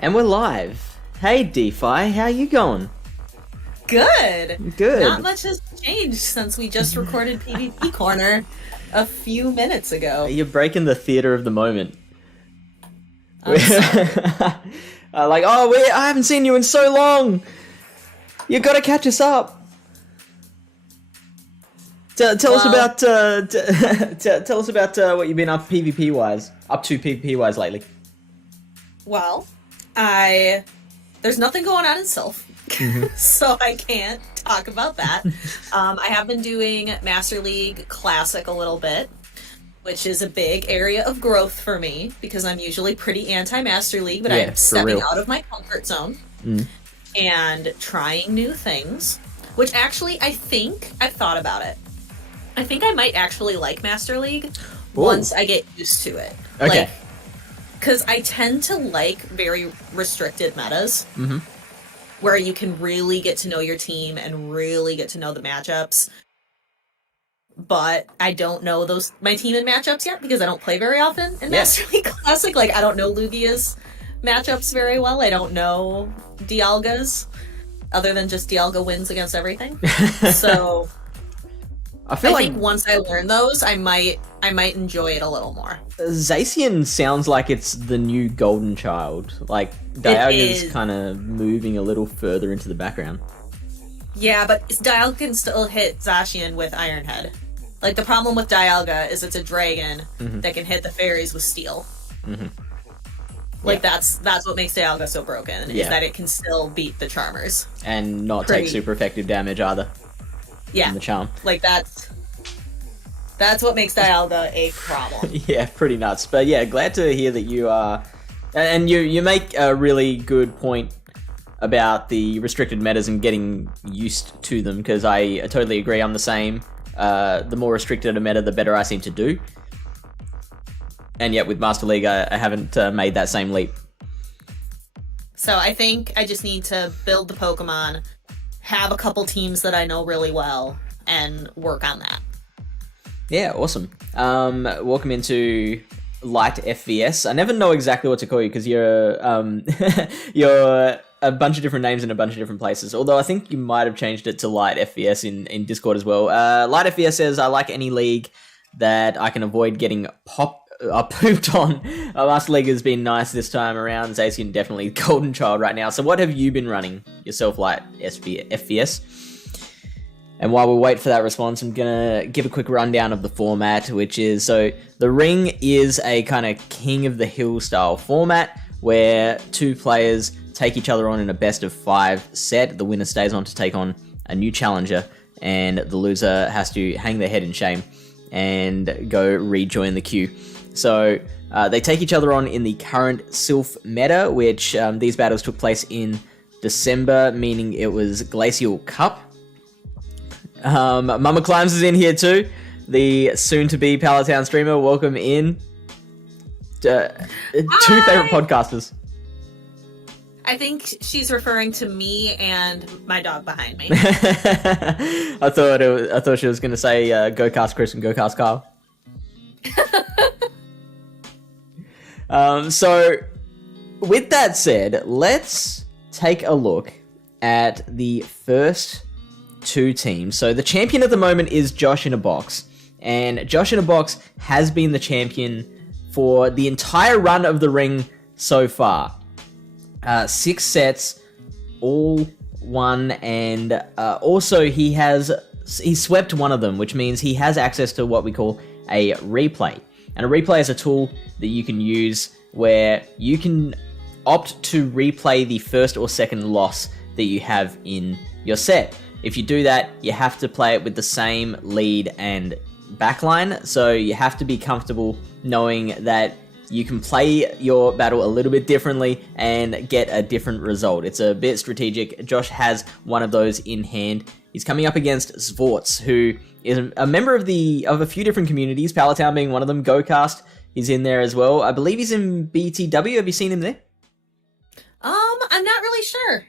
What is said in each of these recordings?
And we're live. Hey DeFi, how you going? Good. Good. Not much has changed since we just recorded PvP Corner a few minutes ago. You're breaking the theater of the moment. I'm sorry. I haven't seen you in so long. You gotta catch us up. Tell us about tell us about what you've been up to PvP wise lately. Well, there's nothing going on in Sylph, so I can't talk about that. I have been doing Master League Classic a little bit, which is a big area of growth for me because I'm usually pretty anti-Master League, but I'm stepping out of my comfort zone and trying new things, which actually I think I've thought about it. I think I might actually like Master League Ooh. once I get used to it. Okay. Because I tend to like very restricted metas. Mm-hmm. Where you can really get to know your team and really get to know the matchups. But I don't know my team in matchups yet because I don't play very often in Master League Classic. Like, I don't know Lugia's matchups very well. I don't know Dialga's, other than just Dialga wins against everything. So I think once I learn those, I might enjoy it a little more. Zacian sounds like it's the new golden child. Like, Dialga's kind of moving a little further into the background. Yeah, but Dialga can still hit Zacian with Iron Head. Like, the problem with Dialga is it's a dragon that can hit the fairies with steel. Mm-hmm. Like, that's what makes Dialga so broken, is that it can still beat the Charmers. And not take super effective damage either. Yeah. From the charm. Like, that's what makes Dialga a problem. Yeah, pretty nuts. But yeah, glad to hear that you are... And you make a really good point about the restricted metas and getting used to them, because I totally agree. I'm the same. The more restricted a meta, the better I seem to do. And yet with Master League, I haven't made that same leap. So I think I just need to build the Pokemon, have a couple teams that I know really well, and work on that. Yeah, awesome. Welcome into Light FVS. I never know exactly what to call you because you're you're a bunch of different names in a bunch of different places. Although I think you might have changed it to Light FVS in Discord as well. Light FVS says, I like any league that I can avoid getting pooped on. Master League has been nice this time around. Zacian definitely golden child right now. So what have you been running yourself, Light FVS? And while we wait for that response, I'm going to give a quick rundown of the format, which is, so the ring is a kind of King of the Hill style format where two players take each other on in a best of 5 set. The winner stays on to take on a new challenger, and the loser has to hang their head in shame and go rejoin the queue. So they take each other on in the current Sylph meta, which these battles took place in December, meaning it was Glacial Cup. Mama Climbs is in here too, the soon-to-be Palatown streamer. Welcome in. Two favorite podcasters. I think she's referring to me and my dog behind me. I thought she was going to say Go Cast Chris and Go Cast Carl. So, with that said, let's take a look at the first 2 teams. So the champion at the moment is Joshinabox, and Joshinabox has been the champion for the entire run of the ring so far. 6 sets, all won, and also he swept one of them, which means he has access to what we call a replay. And a replay is a tool that you can use where you can opt to replay the first or second loss that you have in your set. If you do that, you have to play it with the same lead and backline, so you have to be comfortable knowing that you can play your battle a little bit differently and get a different result. It's a bit strategic. Josh has one of those in hand. He's coming up against Zvorts, who is a member of a few different communities, Palatown being one of them. GoCast, he's in there as well. I believe he's in BTW. Have you seen him there? I'm not really sure.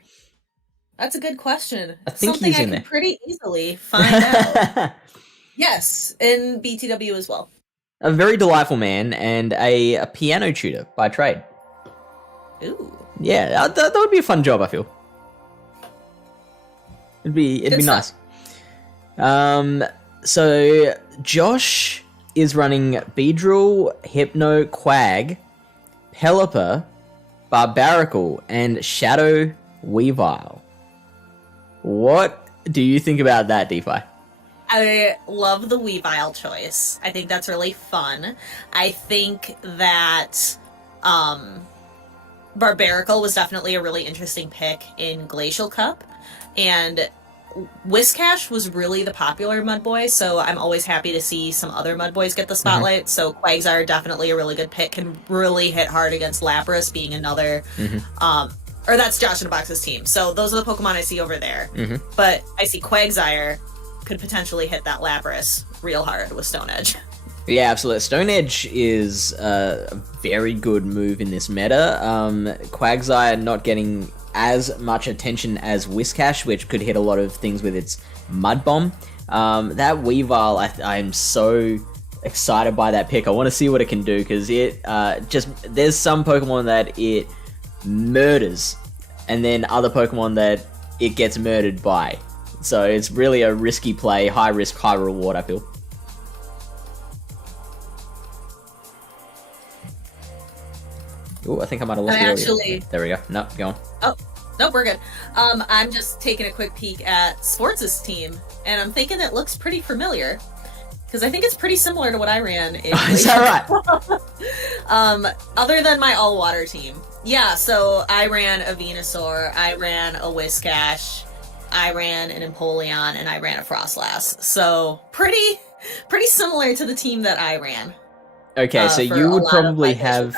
That's a good question. I think Something he's in there. I can pretty easily find out. Yes, in BTW as well. A very delightful man and a piano tutor by trade. Ooh. Yeah, that would be a fun job, I feel. It'd be nice. So Josh is running Beedrill, Hypno, Quag, Pelipper, Barbaracle, and Shadow Weavile. What do you think about that, DeFi? I love the Weavile choice. I think that's really fun. I think that Barbaracle was definitely a really interesting pick in Glacial Cup, and Wiscash was really the popular Mudboy, so I'm always happy to see some other Mudboys get the spotlight. Mm-hmm. So Quagzi are definitely a really good pick, can really hit hard against Lapras being another... Mm-hmm. Or that's Joshinabox's team. So those are the Pokemon I see over there. Mm-hmm. But I see Quagzi could potentially hit that Lapras real hard with Stone Edge. Yeah, absolutely. Stone Edge is a very good move in this meta. Quagzi not getting as much attention as Wiscash, which could hit a lot of things with its Mud Bomb. That Weavile, I'm so excited by that pick. I want to see what it can do, because it there's some Pokemon that it murders, and then other Pokemon that it gets murdered by. So it's really a risky play, high risk, high reward, I feel. Oh, I think I might have lost you earlier. There we go. No, go on. Oh, nope, we're good. I'm just taking a quick peek at Sports' team, and I'm thinking it looks pretty familiar, because I think it's pretty similar to what I ran in Is that right? Other than my all-water team. Yeah, so I ran a Venusaur, I ran a Wiscash, I ran an Empoleon, and I ran a Frostlass. So pretty similar to the team that I ran. Okay, so you would probably have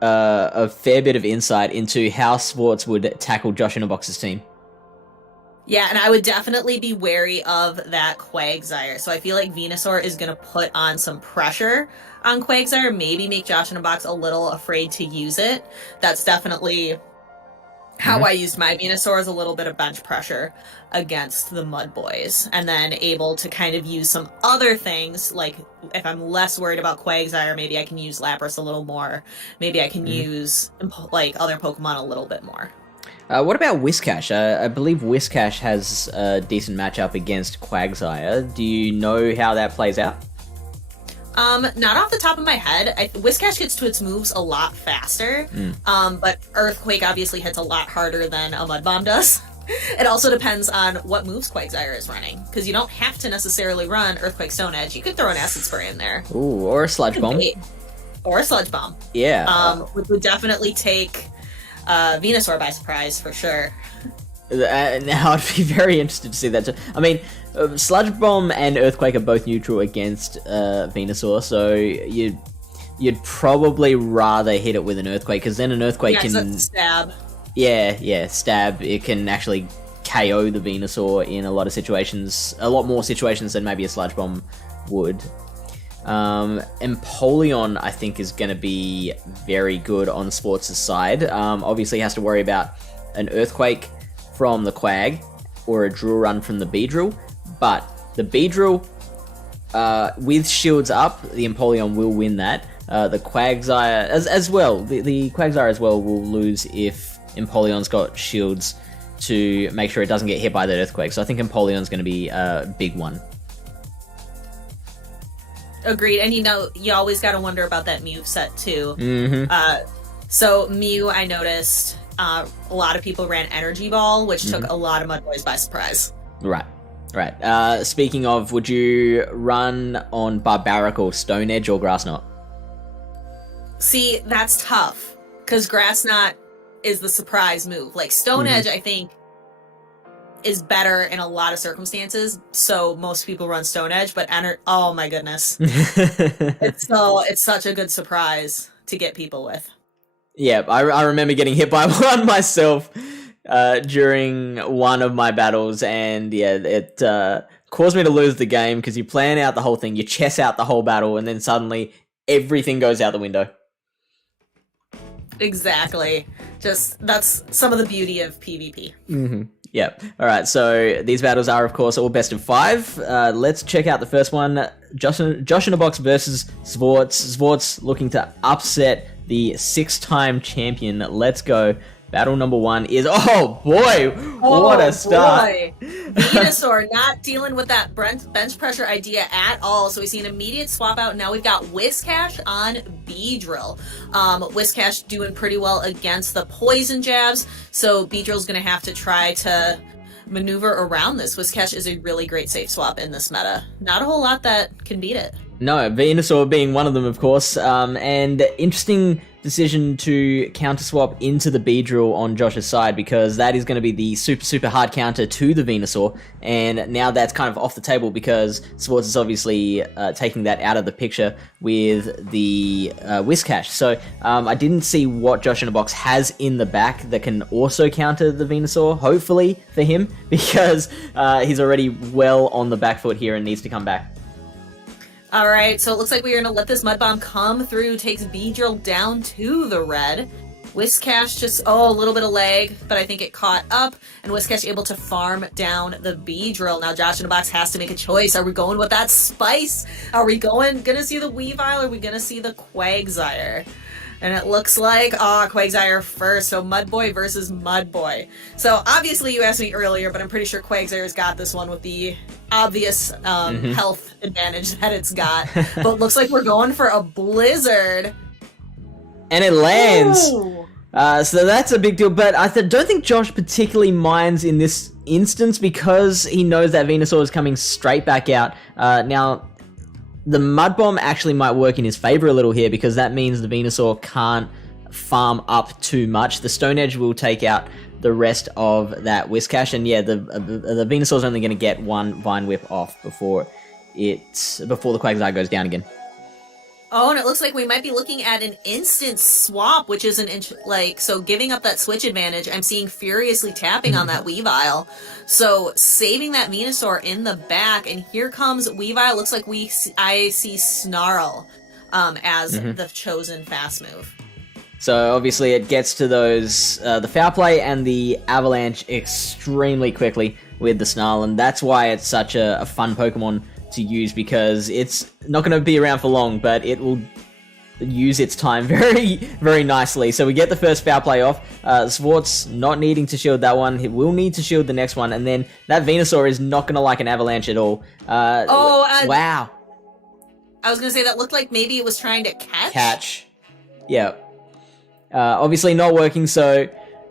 a fair bit of insight into how Sports would tackle Joshinabox's team. Yeah, and I would definitely be wary of that Quagsire. So I feel like Venusaur is going to put on some pressure on Quagsire, maybe make Joshinabox a little afraid to use it. That's definitely how I used my Venusaur, as a little bit of bench pressure against the Mudboys, and then able to kind of use some other things, like if I'm less worried about Quagsire, maybe I can use Lapras a little more. Maybe I can use like other Pokemon a little bit more. What about Wiscash? I believe Wiscash has a decent matchup against Quagsire. Do you know how that plays out? Not off the top of my head. Wiscash gets to its moves a lot faster, but Earthquake obviously hits a lot harder than a Mud Bomb does. It also depends on what moves Quagsire is running, because you don't have to necessarily run Earthquake Stone Edge. You could throw an Acid Spray in there. Ooh, or a Sludge Bomb. Or a Sludge Bomb. Yeah. Which would definitely take Venusaur by surprise, for sure. Now, I'd be very interested to see that too. I mean, Sludge Bomb and Earthquake are both neutral against Venusaur, so you'd probably rather hit it with an Earthquake, because then an Earthquake can stab. Yeah, stab. It can actually KO the Venusaur in a lot of situations, a lot more situations than maybe a Sludge Bomb would. Empoleon, I think, is going to be very good on Sports' side. Obviously, has to worry about an Earthquake from the Quag or a Drill Run from the Beedrill, but the Beedrill, with shields up, the Empoleon will win that. The Quagsire as well, the Quagsire as well will lose if Empoleon's got shields to make sure it doesn't get hit by that Earthquake. So I think Empoleon's going to be a big one. Agreed, and you always got to wonder about that Mew set too. Mm-hmm. So Mew, I noticed a lot of people ran Energy Ball, which took a lot of Mudboys by surprise. Right. Speaking of, would you run on Barbaracle, Stone Edge, or Grass Knot? See, that's tough, because Grass Knot is the surprise move. Like, Stone Edge, I think, is better in a lot of circumstances, so most people run Stone Edge, but oh my goodness. It's such a good surprise to get people with. Yeah, I remember getting hit by one myself during one of my battles, and yeah, it caused me to lose the game, because you plan out the whole thing, you chess out the whole battle, and then suddenly everything goes out the window. Exactly. That's some of the beauty of PvP. Mm-hmm. Yep. All right. So these battles are, of course, all best of 5. Let's check out the first one. Joshinabox versus Sports. Sports looking to upset the 6-time champion. Let's go. Battle number 1 is... Oh, boy! What a start! Boy. Venusaur not dealing with that bench pressure idea at all. So we see an immediate swap out. Now we've got Wiscash on Beedrill. Wiscash doing pretty well against the poison jabs. So Beedrill's going to have to try to maneuver around this. Wiscash is a really great safe swap in this meta. Not a whole lot that can beat it. No, Venusaur being one of them, of course. And interesting decision to counter swap into the Beedrill on Josh's side, because that is going to be the super hard counter to the Venusaur, and now that's kind of off the table because Sports is obviously taking that out of the picture with the Wiscash. So I didn't see what Joshinabox has in the back that can also counter the Venusaur, hopefully for him, because he's already well on the back foot here and needs to come back. Alright, so it looks like we're going to let this Mud Bomb come through, takes Beedrill down to the red. Wiscash just, a little bit of lag, but I think it caught up, and Wiscash able to farm down the Beedrill. Now Joshinabox has to make a choice. Are we going with that spice? Are we gonna see the Weavile, or are we gonna see the Quagzi? And it looks like, Quagzi first, so Mudboy versus Mudboy. So obviously you asked me earlier, but I'm pretty sure Quagzi's got this one with the obvious health advantage that it's got. But it looks like we're going for a Blizzard. And it lands. So that's a big deal, but I don't think Josh particularly minds in this instance because he knows that Venusaur is coming straight back out. Now, the Mud Bomb actually might work in his favor a little here because that means the Venusaur can't farm up too much. The Stone Edge will take out the rest of that Wiscash, and yeah, the Venusaur's only going to get one Vine Whip off before the Quagzi goes down again. Oh, and it looks like we might be looking at an instant swap, which is so giving up that switch advantage. I'm seeing furiously tapping on that Weavile. So saving that Venusaur in the back, and here comes Weavile. Looks like I see Snarl as the chosen fast move. So obviously it gets to those, the Foul Play and the Avalanche extremely quickly with the Snarl, and that's why it's such a fun Pokemon to use, because it's not going to be around for long, but it will use its time very nicely. So we get the first Foul Play off. Swartz not needing to shield that one. He will need to shield the next one, and then that Venusaur is not going to like an Avalanche at all. Wow. I was going to say that looked like maybe it was trying to catch. Yeah. Obviously not working, so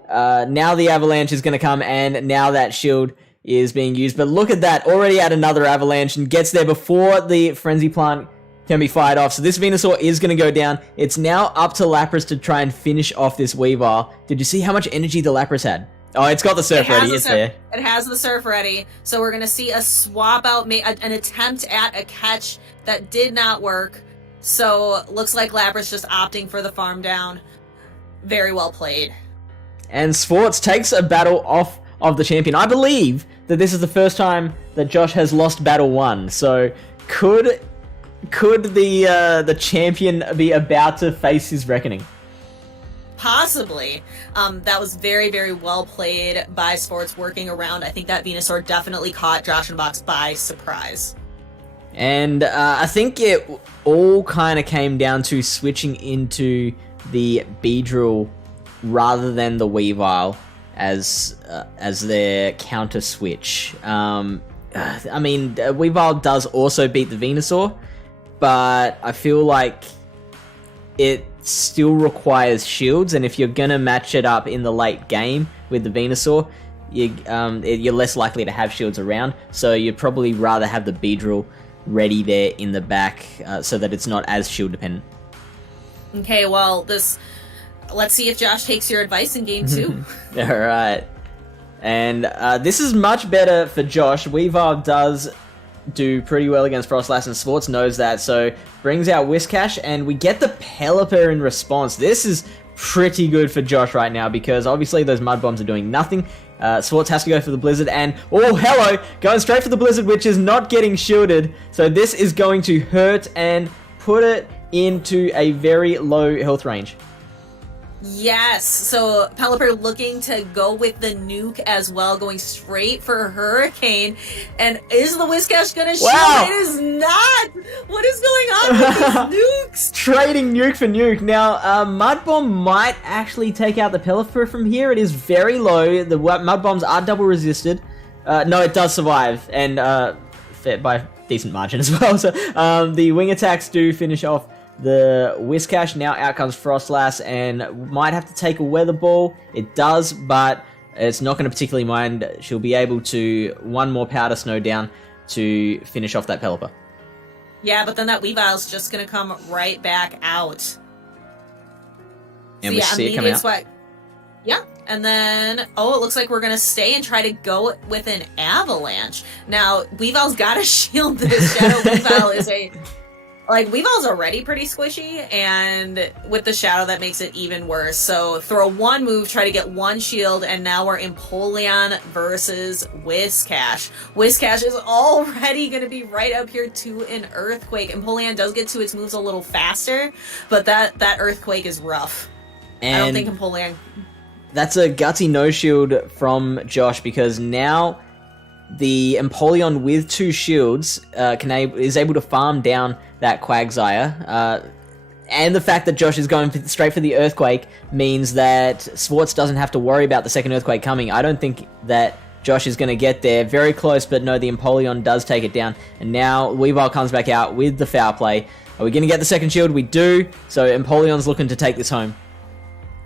now the Avalanche is going to come, and now that shield is being used. But look at that, already at another Avalanche, and gets there before the Frenzy Plant can be fired off. So this Venusaur is going to go down. It's now up to Lapras to try and finish off this Weavile. Did you see how much energy the Lapras had? Oh, it's got the Surf ready. It's there. It has the Surf ready. So we're going to see a swap out, an attempt at a catch that did not work. So looks like Lapras just opting for the farm down. Very well played. And Swartz takes a battle off of the champion. I believe that this is the first time that Josh has lost battle 1. So could the champion be about to face his reckoning? Possibly. That was very well played by Swartz, working around. I think that Venusaur definitely caught Joshinabox by surprise. And I think it all kind of came down to switching into the Beedrill rather than the Weavile as their counter switch. I mean, Weavile does also beat the Venusaur, but I feel like it still requires shields, and if you're gonna match it up in the late game with the Venusaur, you're less likely to have shields around, so you'd probably rather have the Beedrill ready there in the back so that it's not as shield dependent. Okay, well, let's see if Josh takes your advice in game 2. Alright. And this is much better for Josh. Weavile does do pretty well against Frostlass, and Sports knows that, so brings out Wiscash, and we get the Pelipper in response. This is pretty good for Josh right now, because obviously those Mud Bombs are doing nothing. Swartz has to go for the Blizzard, and oh hello, going straight for the Blizzard, which is not getting shielded, so this is going to hurt and put it into a very low health range. Yes, so Pelipper looking to go with the nuke as well, going straight for Hurricane. And is the Wiscash gonna shoot? Wow. It is not! What is going on with these nukes? Trading nuke for nuke. Now, Mud Bomb might actually take out the Pelipper from here. It is very low. The Mud Bombs are double resisted. No, it does survive, and by decent margin as well. So the wing attacks do finish off the Wiscash. Now out comes Frostlass, and might have to take a Weather Ball. It does, but it's not going to particularly mind. She'll be able to one more Powder Snow down to finish off that Pelipper. Yeah, but then that Weavile's just going to come right back out. And we see it come out. Swag. Yeah, and then, it looks like we're going to stay and try to go with an Avalanche. Now, Weavile's got to shield this. Shadow Weavile is Weavile's already pretty squishy, and with the Shadow, that makes it even worse. So, throw one move, try to get one shield, and now we're Empoleon versus Wiscash. Wiscash is already going to be right up here to an Earthquake. Empoleon does get to its moves a little faster, but that Earthquake is rough. And I don't think Empoleon... That's a gutsy no-shield from Josh, because now the Empoleon with 2 shields is able to farm down that Quagzi. And the fact that Josh is going straight for the Earthquake means that Swartz doesn't have to worry about the second Earthquake coming. I don't think that Josh is going to get there. Very close, but no, the Empoleon does take it down. And now Weavile comes back out with the foul play. Are we going to get the second shield? We do. So Empoleon's looking to take this home.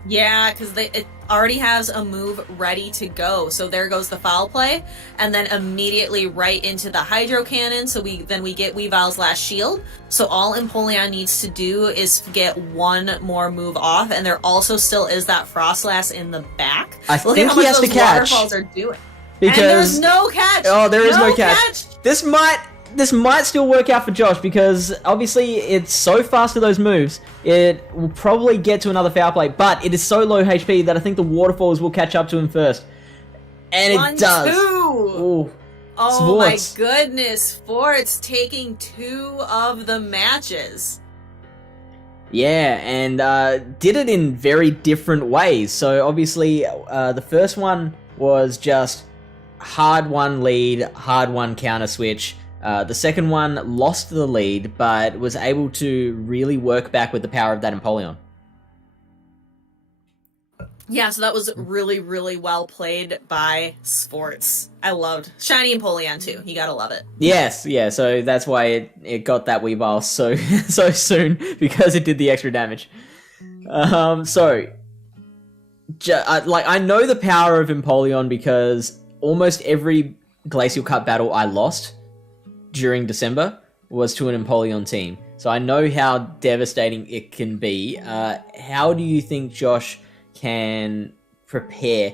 Yeah, because it already has a move ready to go. So there goes the foul play, and then immediately right into the Hydro Cannon. So we get Weavile's last shield. So all Empoleon needs to do is get one more move off, and there also still is that Frostlass in the back. Look at how much those waterfalls are doing. Because and there's no catch. Oh, there is no catch. This might still work out for Josh, because obviously it's so fast with those moves, it will probably get to another foul play, but it is so low HP that I think the waterfalls will catch up to him first. And it does. 1-2. Ooh. Oh my goodness, Fort's taking 2 of the matches. Yeah, and did it in very different ways. So obviously the first one was just hard one lead, hard one counter switch. The second one lost the lead, but was able to really work back with the power of that Empoleon. Yeah, so that was really, really well played by Sports. I loved Shiny Empoleon too. You gotta love it. Yes, yeah, so that's why it got that Weavile so soon, because it did the extra damage. I know the power of Empoleon because almost every Glacial Cup battle I lost during December was to an Empoleon team. So I know how devastating it can be. How do you think Josh can prepare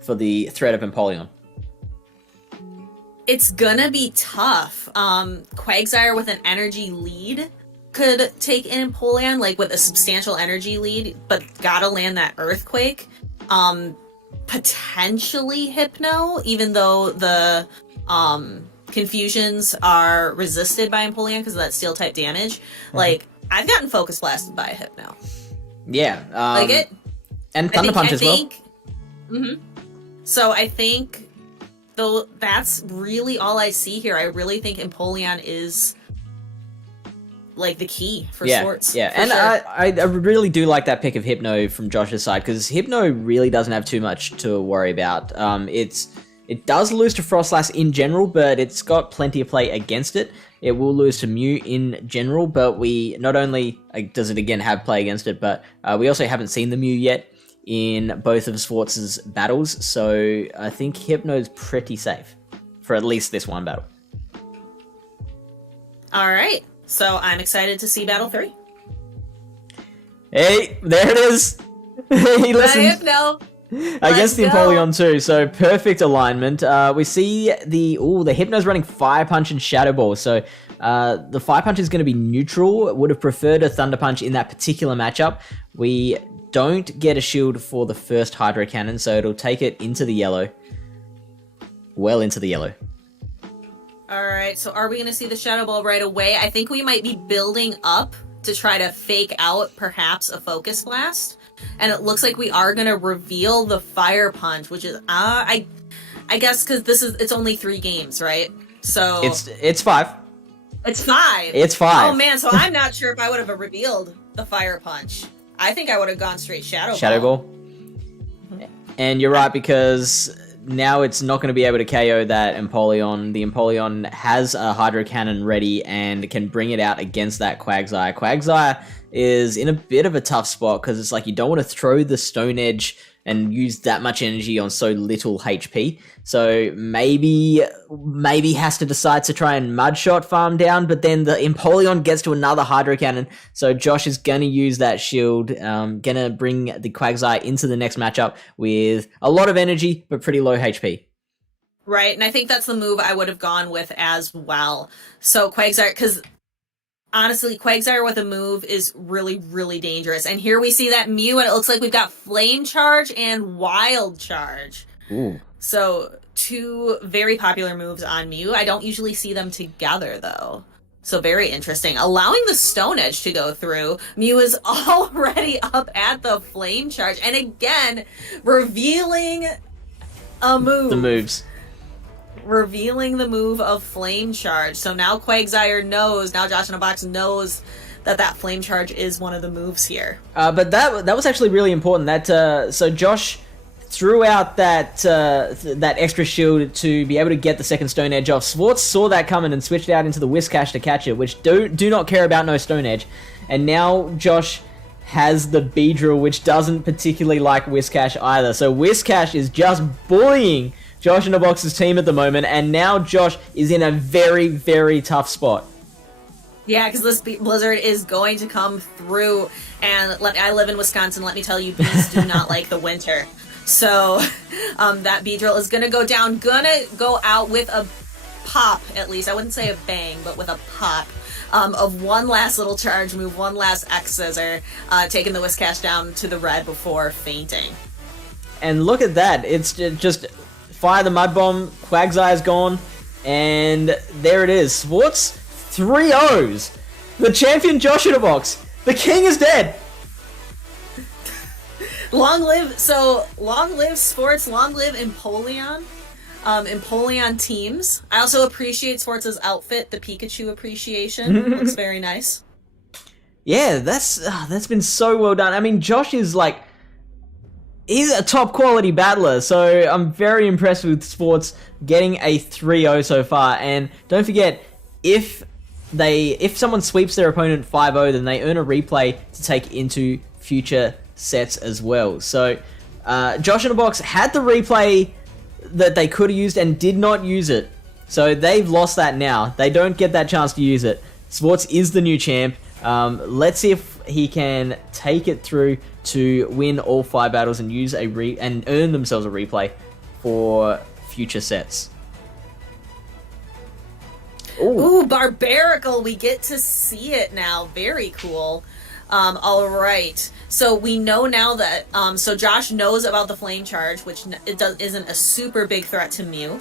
for the threat of Empoleon? It's gonna be tough. Quagsire with an energy lead could take an Empoleon, with a substantial energy lead, but gotta land that Earthquake. Potentially Hypno, even though the Confusions are resisted by Empoleon because of that steel type damage. I've gotten focus blasted by a Hypno. Yeah. it. And Thunder Punch as well. Mm-hmm. So I think, though, that's really all I see here. I really think Empoleon is the key for Swords. Yeah, and sure. I really do like that pick of Hypno from Josh's side, because Hypno really doesn't have too much to worry about. It does lose to Frostlass in general, but it's got plenty of play against it. It will lose to Mew in general, but we not only does it again have play against it, but we also haven't seen the Mew yet in both of Swartz's battles, so I think Hypno's pretty safe for at least this one battle. All right, so I'm excited to see Battle 3. Hey, there it is! He listened. Hypno! Against the Empoleon too, so perfect alignment. We see the Hypno's running Fire Punch and Shadow Ball, so the Fire Punch is going to be neutral. Would have preferred a Thunder Punch in that particular matchup. We don't get a shield for the first Hydro Cannon, so it'll take it into the yellow. Well into the yellow. Alright, so are we going to see the Shadow Ball right away? I think we might be building up to try to fake out perhaps a Focus Blast. And it looks like we are going to reveal the Fire Punch, which is, I guess because it's only 3 games, right? So It's 5. It's 5. It's 5. Oh man, so I'm not sure if I would have revealed the Fire Punch. I think I would have gone straight Shadow Ball. Mm-hmm. And you're right, because now it's not going to be able to KO that Empoleon. The Empoleon has a Hydro Cannon ready and can bring it out against that Quagzi. Quagzi is in a bit of a tough spot, because it's you don't want to throw the Stone Edge and use that much energy on so little HP. So maybe has to decide to try and Mudshot farm down, but then the Empoleon gets to another Hydro Cannon, so Josh is going to use that shield, going to bring the Quagzi into the next matchup with a lot of energy, but pretty low HP. Right, and I think that's the move I would have gone with as well. So Quagsire, because honestly, Quagsire with a move is really, really dangerous. And here we see that Mew, and it looks like we've got Flame Charge and Wild Charge. Ooh. So 2 very popular moves on Mew. I don't usually see them together, though. So very interesting. Allowing the Stone Edge to go through. Mew is already up at the Flame Charge. And again, revealing a move. The moves. Revealing the move of Flame Charge. So now Quagsire knows, now Joshinabox knows that Flame Charge is one of the moves here. But that was actually really important. That so Josh threw out that extra shield to be able to get the second Stone Edge off. Swartz saw that coming and switched out into the Wiscash to catch it, which do not care about no Stone Edge. And now Josh has the Beedrill, which doesn't particularly like Wiscash either. So Wiscash is just bullying Joshinabox's team at the moment, and now Josh is in a very, very tough spot. Yeah, because this blizzard is going to come through, and I live in Wisconsin, let me tell you, bees do not like the winter. So that Beedrill is going to go down, gonna go out with a pop, at least. I wouldn't say a bang, but with a pop of one last little charge move, one last X-Scissor, taking the Wiscash down to the red before fainting. And look at that, it's just... Fire the Mud Bomb, Quagzi is gone, and there it is. Swartz 3-0s. The champion Joshinabox. The king is dead. Long live Sports, long live Empoleon. Empoleon teams. I also appreciate Swartz's outfit, the Pikachu appreciation. Looks very nice. Yeah, that's been so well done. I mean, Josh is like... He's a top quality battler, so I'm very impressed with Sports getting a 3-0 so far. And don't forget, if someone sweeps their opponent 5-0, then they earn a replay to take into future sets as well. So Joshinabox had the replay that they could have used and did not use it. So they've lost that now. They don't get that chance to use it. Sports is the new champ. Let's see if he can take it through to win all 5 battles and use and earn themselves a replay for future sets. Ooh, Barbarical! We get to see it now. Very cool. All right. So we know now that so Josh knows about the Flame Charge, which isn't a super big threat to Mew,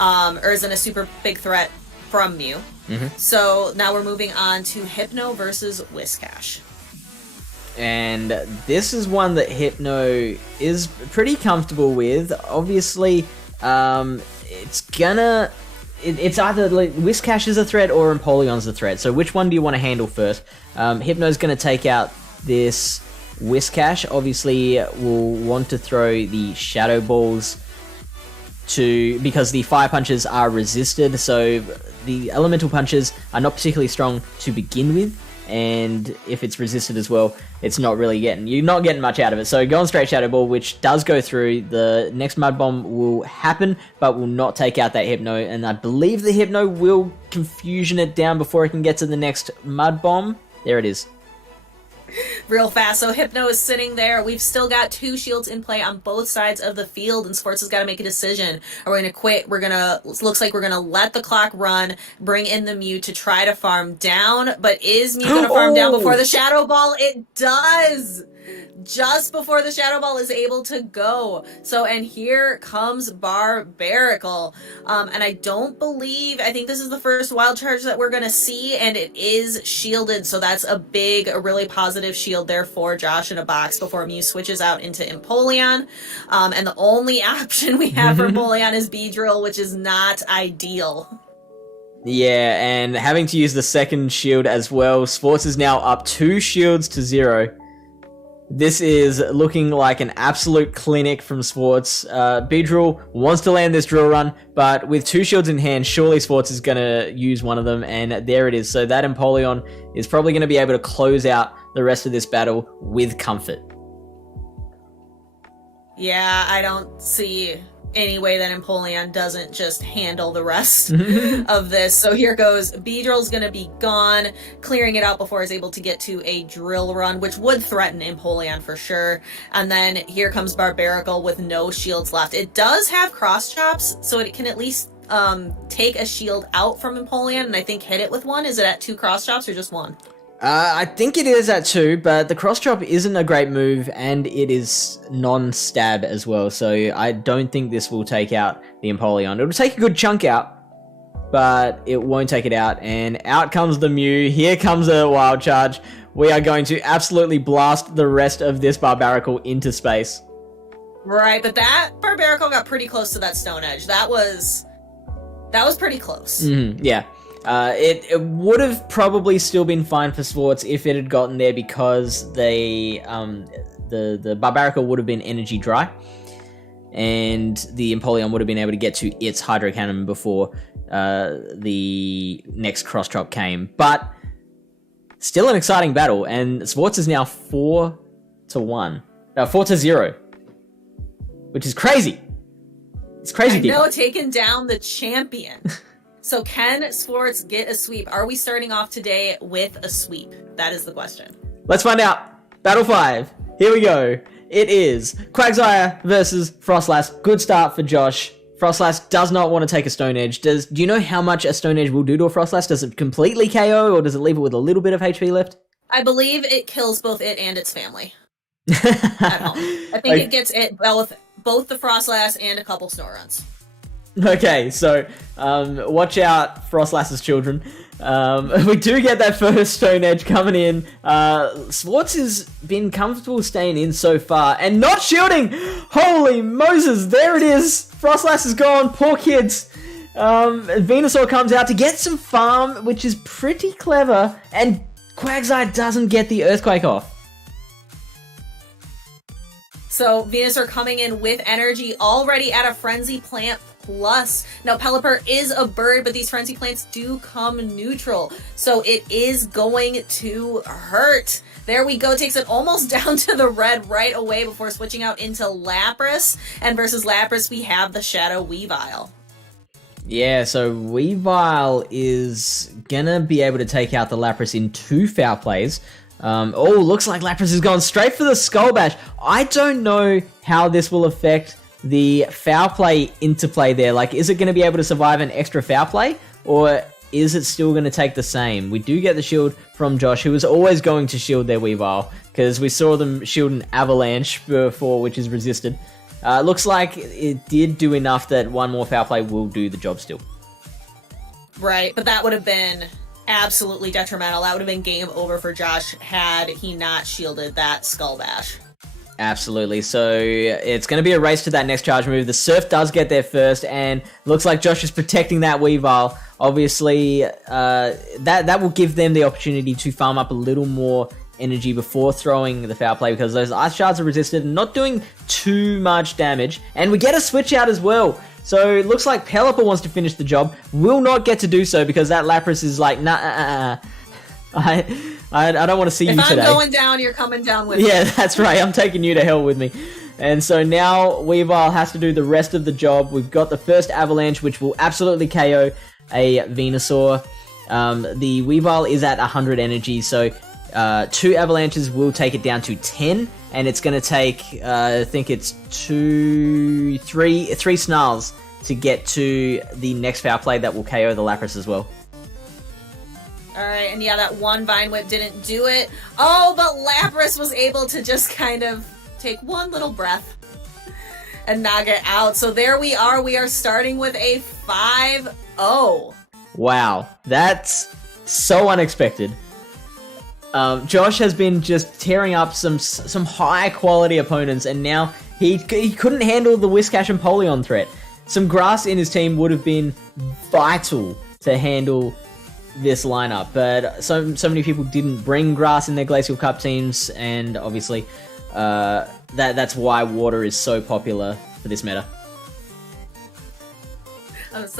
or isn't a super big threat from Mew. Mm-hmm. So now we're moving on to Hypno versus Wiscash. And this is one that Hypno is pretty comfortable with. Obviously, it's either like Wiscash is a threat or Empoleon's a threat. So which one do you want to handle first? Hypno's going to take out this Wiscash. Obviously, will want to throw the Shadow Balls because the Fire Punches are resisted. So the Elemental Punches are not particularly strong to begin with. And if it's resisted as well, you're not getting much out of it. So go on straight Shadow Ball, which does go through. The next Mud Bomb will happen, but will not take out that Hypno. And I believe the Hypno will Confusion it down before it can get to the next Mud Bomb. There it is. Real fast. So Hypno is sitting there. We've still got 2 shields in play on both sides of the field, and Sports has got to make a decision. Are we going to quit? Looks like we're going to let the clock run, bring in the Mew to try to farm down. But is Mew going to farm down before the Shadow Ball? It does! Just before the Shadow Ball is able to go. So, and here comes Barbarical. And I think this is the first Wild Charge that we're going to see, and it is shielded. So that's a really positive shield there for Joshinabox before Mew switches out into Empoleon. And the only option we have for Empoleon is Beedrill, which is not ideal. Yeah, and having to use the second shield as well. Sports is now up 2 shields to 0. This is looking like an absolute clinic from Sports. Beedrill wants to land this drill run, but with 2 shields in hand, surely Sports is going to use one of them, and there it is. So that Empoleon is probably going to be able to close out the rest of this battle with comfort. Yeah, I don't see any way that Empoleon doesn't just handle the rest of this. So here goes. Beedrill's gonna be gone, clearing it out before it's able to get to a Drill Run, which would threaten Empoleon for sure. And then here comes Barbaracle with no shields left. It does have Cross Chops, so it can at least take a shield out from Empoleon, and I think hit it with one. Is it at 2 Cross Chops or just 1? I think it is at 2, but the cross chop isn't a great move, and it is non-stab as well, so I don't think this will take out the Empoleon. It'll take a good chunk out, but it won't take it out, and out comes the Mew. Here comes a Wild Charge. We are going to absolutely blast the rest of this Barbaracle into space. Right, but that Barbaracle got pretty close to that Stone Edge. That was pretty close. Yeah. It would have probably still been fine for Swartz if it had gotten there, because the Barbaracle would have been energy dry, and the Empoleon would have been able to get to its Hydro Cannon before the next cross chop came. But still an exciting battle, and Swartz is now 4-1, 4-0, which is crazy. It's crazy. I know, taking down the champion. So can Swartz get a sweep? Are we starting off today with a sweep? That is the question. Let's find out. Battle 5. Here we go. It is Quagzi versus Frostlass. Good start for Josh. Frostlass does not want to take a Stone Edge. Do you know how much a Stone Edge will do to a Frostlass? Does it completely KO, or does it leave it with a little bit of HP left? I believe it kills both it and its family at home. I think it gets it both the Frostlass and a couple Snoruns. Okay, so watch out, Frostlass's children. We do get that first Stone Edge coming in. Swartz has been comfortable staying in so far and not shielding. Holy Moses, there it is. Frostlass is gone. Poor kids. Venusaur comes out to get some farm, which is pretty clever, and Quagzi doesn't get the Earthquake off. So Venusaur coming in with energy, already at a Frenzy Plant plus. Now Pelipper is a bird, but these Frenzy Plants do come neutral, so it is going to hurt. There we go, takes it almost down to the red right away before switching out into Lapras. And versus Lapras, we have the Shadow Weavile. Yeah, so Weavile is gonna be able to take out the Lapras in 2 foul plays. Looks like Lapras has gone straight for the Skull Bash. I don't know how this will affect the foul play interplay there. Like, is it going to be able to survive an extra foul play, or is it still going to take the same? We do get the shield from Josh, who is always going to shield their Weavile, because we saw them shield an Avalanche before, which is resisted. Looks like it did do enough that one more foul play will do the job still. Right, but that would have been absolutely detrimental. That would have been game over for Josh had he not shielded that Skull Bash. Absolutely. So it's going to be a race to that next charge move. The Surf does get there first, and looks like Josh is protecting that Weavile. Obviously, that will give them the opportunity to farm up a little more energy before throwing the foul play, because those Ice Shards are resisted and not doing too much damage. And we get a switch out as well. So it looks like Pelipper wants to finish the job. Will not get to do so because that Lapras is like, nah, I don't want to see you today. If I'm going down, you're coming down with me. Yeah, that's right. I'm taking you to hell with me. And so now Weavile has to do the rest of the job. We've got the first Avalanche, which will absolutely KO a Venusaur. The Weavile is at 100 energy, so 2 Avalanches will take it down to 10, and it's going to take, I think it's 3 Snarls to get to the next foul play that will KO the Lapras as well. Alright, and yeah, that one Vine Whip didn't do it. Oh, but Lapras was able to just kind of take one little breath and knock it out. So there we are starting with a 5-0. Wow, that's so unexpected. Josh has been just tearing up some high quality opponents, and now he couldn't handle the Wiscash and Polion threat. Some grass in his team would have been vital to handle this lineup, but so many people didn't bring grass in their Glacial Cup teams, and obviously that's why water is so popular for this meta.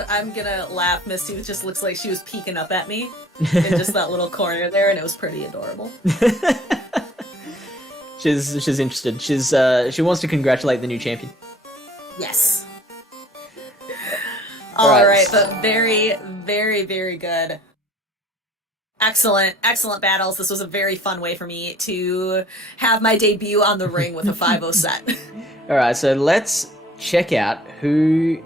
I'm gonna laugh. Misty just looks like she was peeking up at me in just that little corner there, and it was pretty adorable. She's interested. She wants to congratulate the new champion. Yes. All right, but very, very, very good. Excellent battles. This was a very fun way for me to have my debut on the ring with a 5-0 set. All right, so let's check out who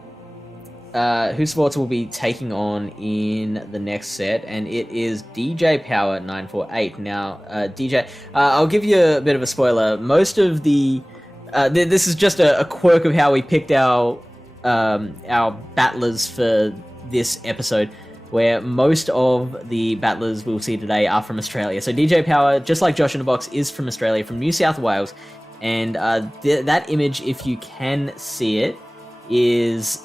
Sports will be taking on in the next set, and it is DJ Power 948. Now, DJ, I'll give you a bit of a spoiler. Most of the this is just a quirk of how we picked our battlers for this episode, where most of the battlers we'll see today are from Australia. So DJ Power, just like Joshinabox, is from Australia, from New South Wales, and that image, if you can see it, is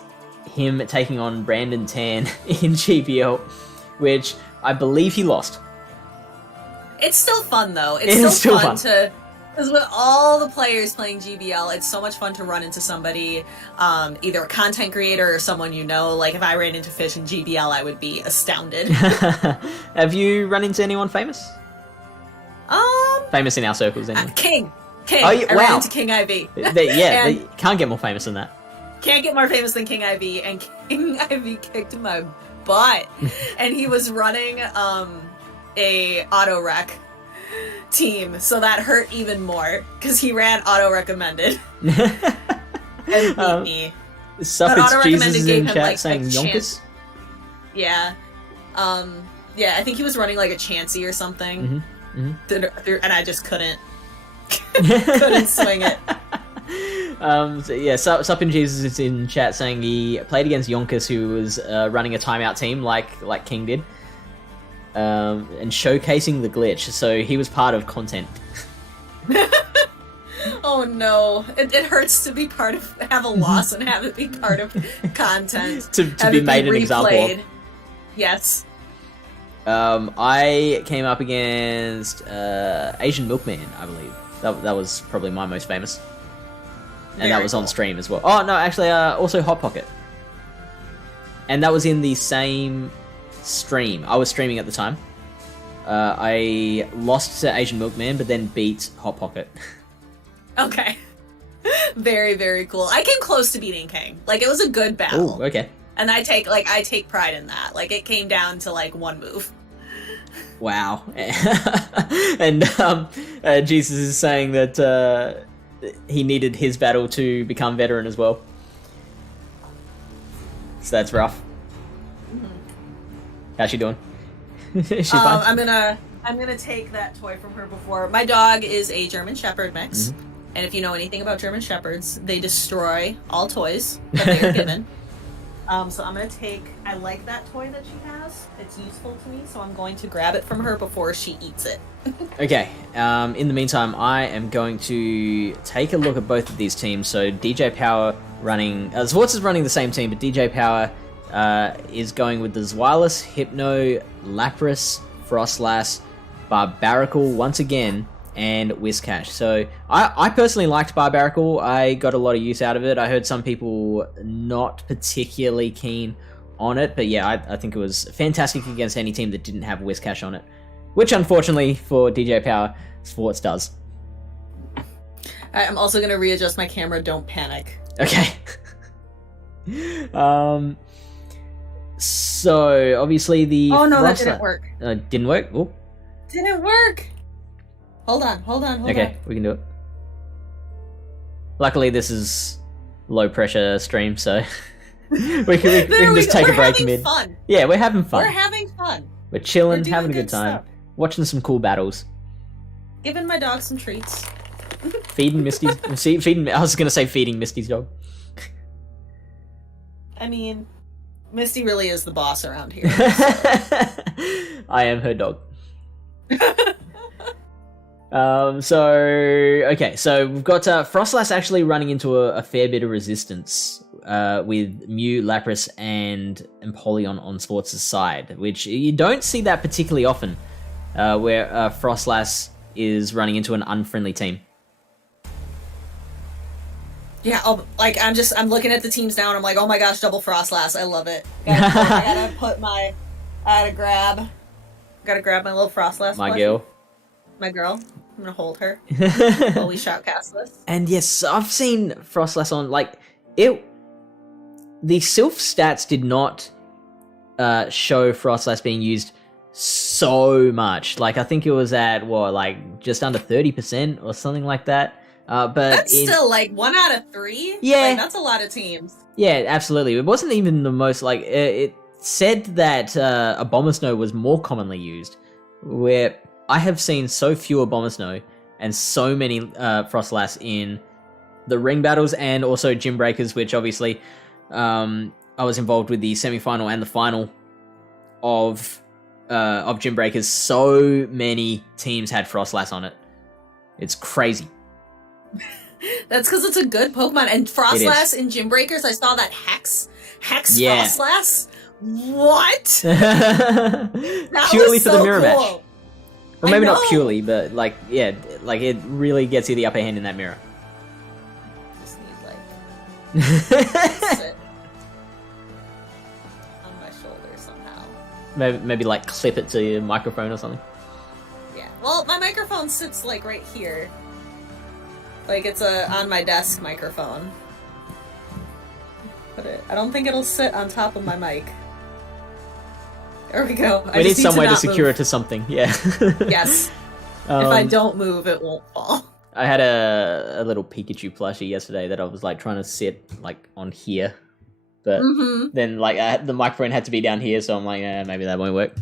him taking on Brandon Tan in GBL, which I believe he lost. It's still fun, though. It's still fun to... Because with all the players playing GBL, it's so much fun to run into somebody, either a content creator or someone you know. Like, if I ran into Fish in GBL, I would be astounded. Have you run into anyone famous? Famous in our circles, anyway. King. Oh, yeah, I ran into King Ivy. They can't get more famous than that. Can't get more famous than King Ivy, and King Ivy kicked my butt. And he was running a auto rec team, so that hurt even more because he ran auto recommended and beat me. Sup, it's Jesus in chat saying Yonkers. Yeah, I think he was running like a Chansey or something, and I just couldn't swing it. Sup in Jesus is in chat saying he played against Yonkers, who was running a timeout team like King did. And showcasing the glitch, so he was part of content. Oh no, it hurts to be have a loss and have it be part of content. to be made an example of. Yes. I came up against Asian Milkman, I believe. That was probably my most famous. And that was on stream as well. Oh no, actually, also Hot Pocket. And that was in the same stream. I was streaming at the time. I lost to Asian Milkman, but then beat Hot Pocket. Okay. Very, very cool. I came close to beating King. Like, it was a good battle. Ooh, okay. And I take pride in that. Like, it came down to like one move. Wow. And Jesus is saying that he needed his battle to become veteran as well. So that's rough. How's she doing? Is she fine? I'm gonna take that toy from her before. My dog is a German Shepherd mix, and if you know anything about German Shepherds, they destroy all toys that they are given. So I'm gonna take. I like that toy that she has. It's useful to me, so I'm going to grab it from her before she eats it. Okay. In the meantime, I am going to take a look at both of these teams. So DJ Power running. Zwarts is running the same team, but DJ Power is going with the Zweilous, Hypno, Lapras, Frostlass, Barbaracle once again, and Wiscash. So I personally liked Barbaracle. I got a lot of use out of it. I heard some people not particularly keen on it, but yeah, I think it was fantastic against any team that didn't have Wiscash on it, which unfortunately for DJ Power, Sports does. I'm also going to readjust my camera. Don't panic. Okay. So obviously the that didn't work. Didn't work. Oh. Didn't work. Hold on. Okay, we can do it. Luckily, this is low pressure stream, so we can just take a break mid. Fun. Yeah, we're having fun. We're having fun. We're chilling, having a good time, watching some cool battles. Giving my dog some treats. Feeding Misty's. I was gonna say feeding Misty's dog. I mean, Misty really is the boss around here. I am her dog. So we've got Frostlass actually running into a fair bit of resistance with Mew, Lapras, and Empoleon on Sports' side, which you don't see that particularly often, where Frostlass is running into an unfriendly team. Yeah, I'm looking at the teams now and I'm like, oh my gosh, double Frostlass, I love it. I gotta grab my little Frostlass. My plushie. girl. My girl. I'm gonna hold her while we shoutcast this. And yes, I've seen Frostlass on, like, it... The Sylph stats did not show Frostlass being used so much. Like, I think it was at, what, like, just under 30% or something like that. But that's still, like, 1 out of 3? Yeah. Like, that's a lot of teams. Yeah, absolutely. It wasn't even the most, like, it said that Abomasnow was more commonly used, where I have seen so few Abomasnow and so many Frostlass in the ring battles and also gym breakers, which obviously I was involved with the semi-final and the final of gym breakers. So many teams had Frostlass on it. It's crazy. That's because it's a good Pokemon. And Frostlass in gym breakers, I saw that Hex yeah. Frostlass. What? Purely for so the mirror match. cool. Well, maybe not purely, but like, yeah, like it really gets you the upper hand in that mirror. Just need sit on my shoulder somehow. Maybe like clip it to your microphone or something. Yeah. Well, my microphone sits like right here. Like it's a on my desk microphone. I don't think it'll sit on top of my mic. There we go. We need some way to secure it to something. Yeah. Yes. If I don't move, it won't fall. I had a little Pikachu plushie yesterday that I was like trying to sit like on here, but then like the microphone had to be down here, so I'm like, maybe that won't work.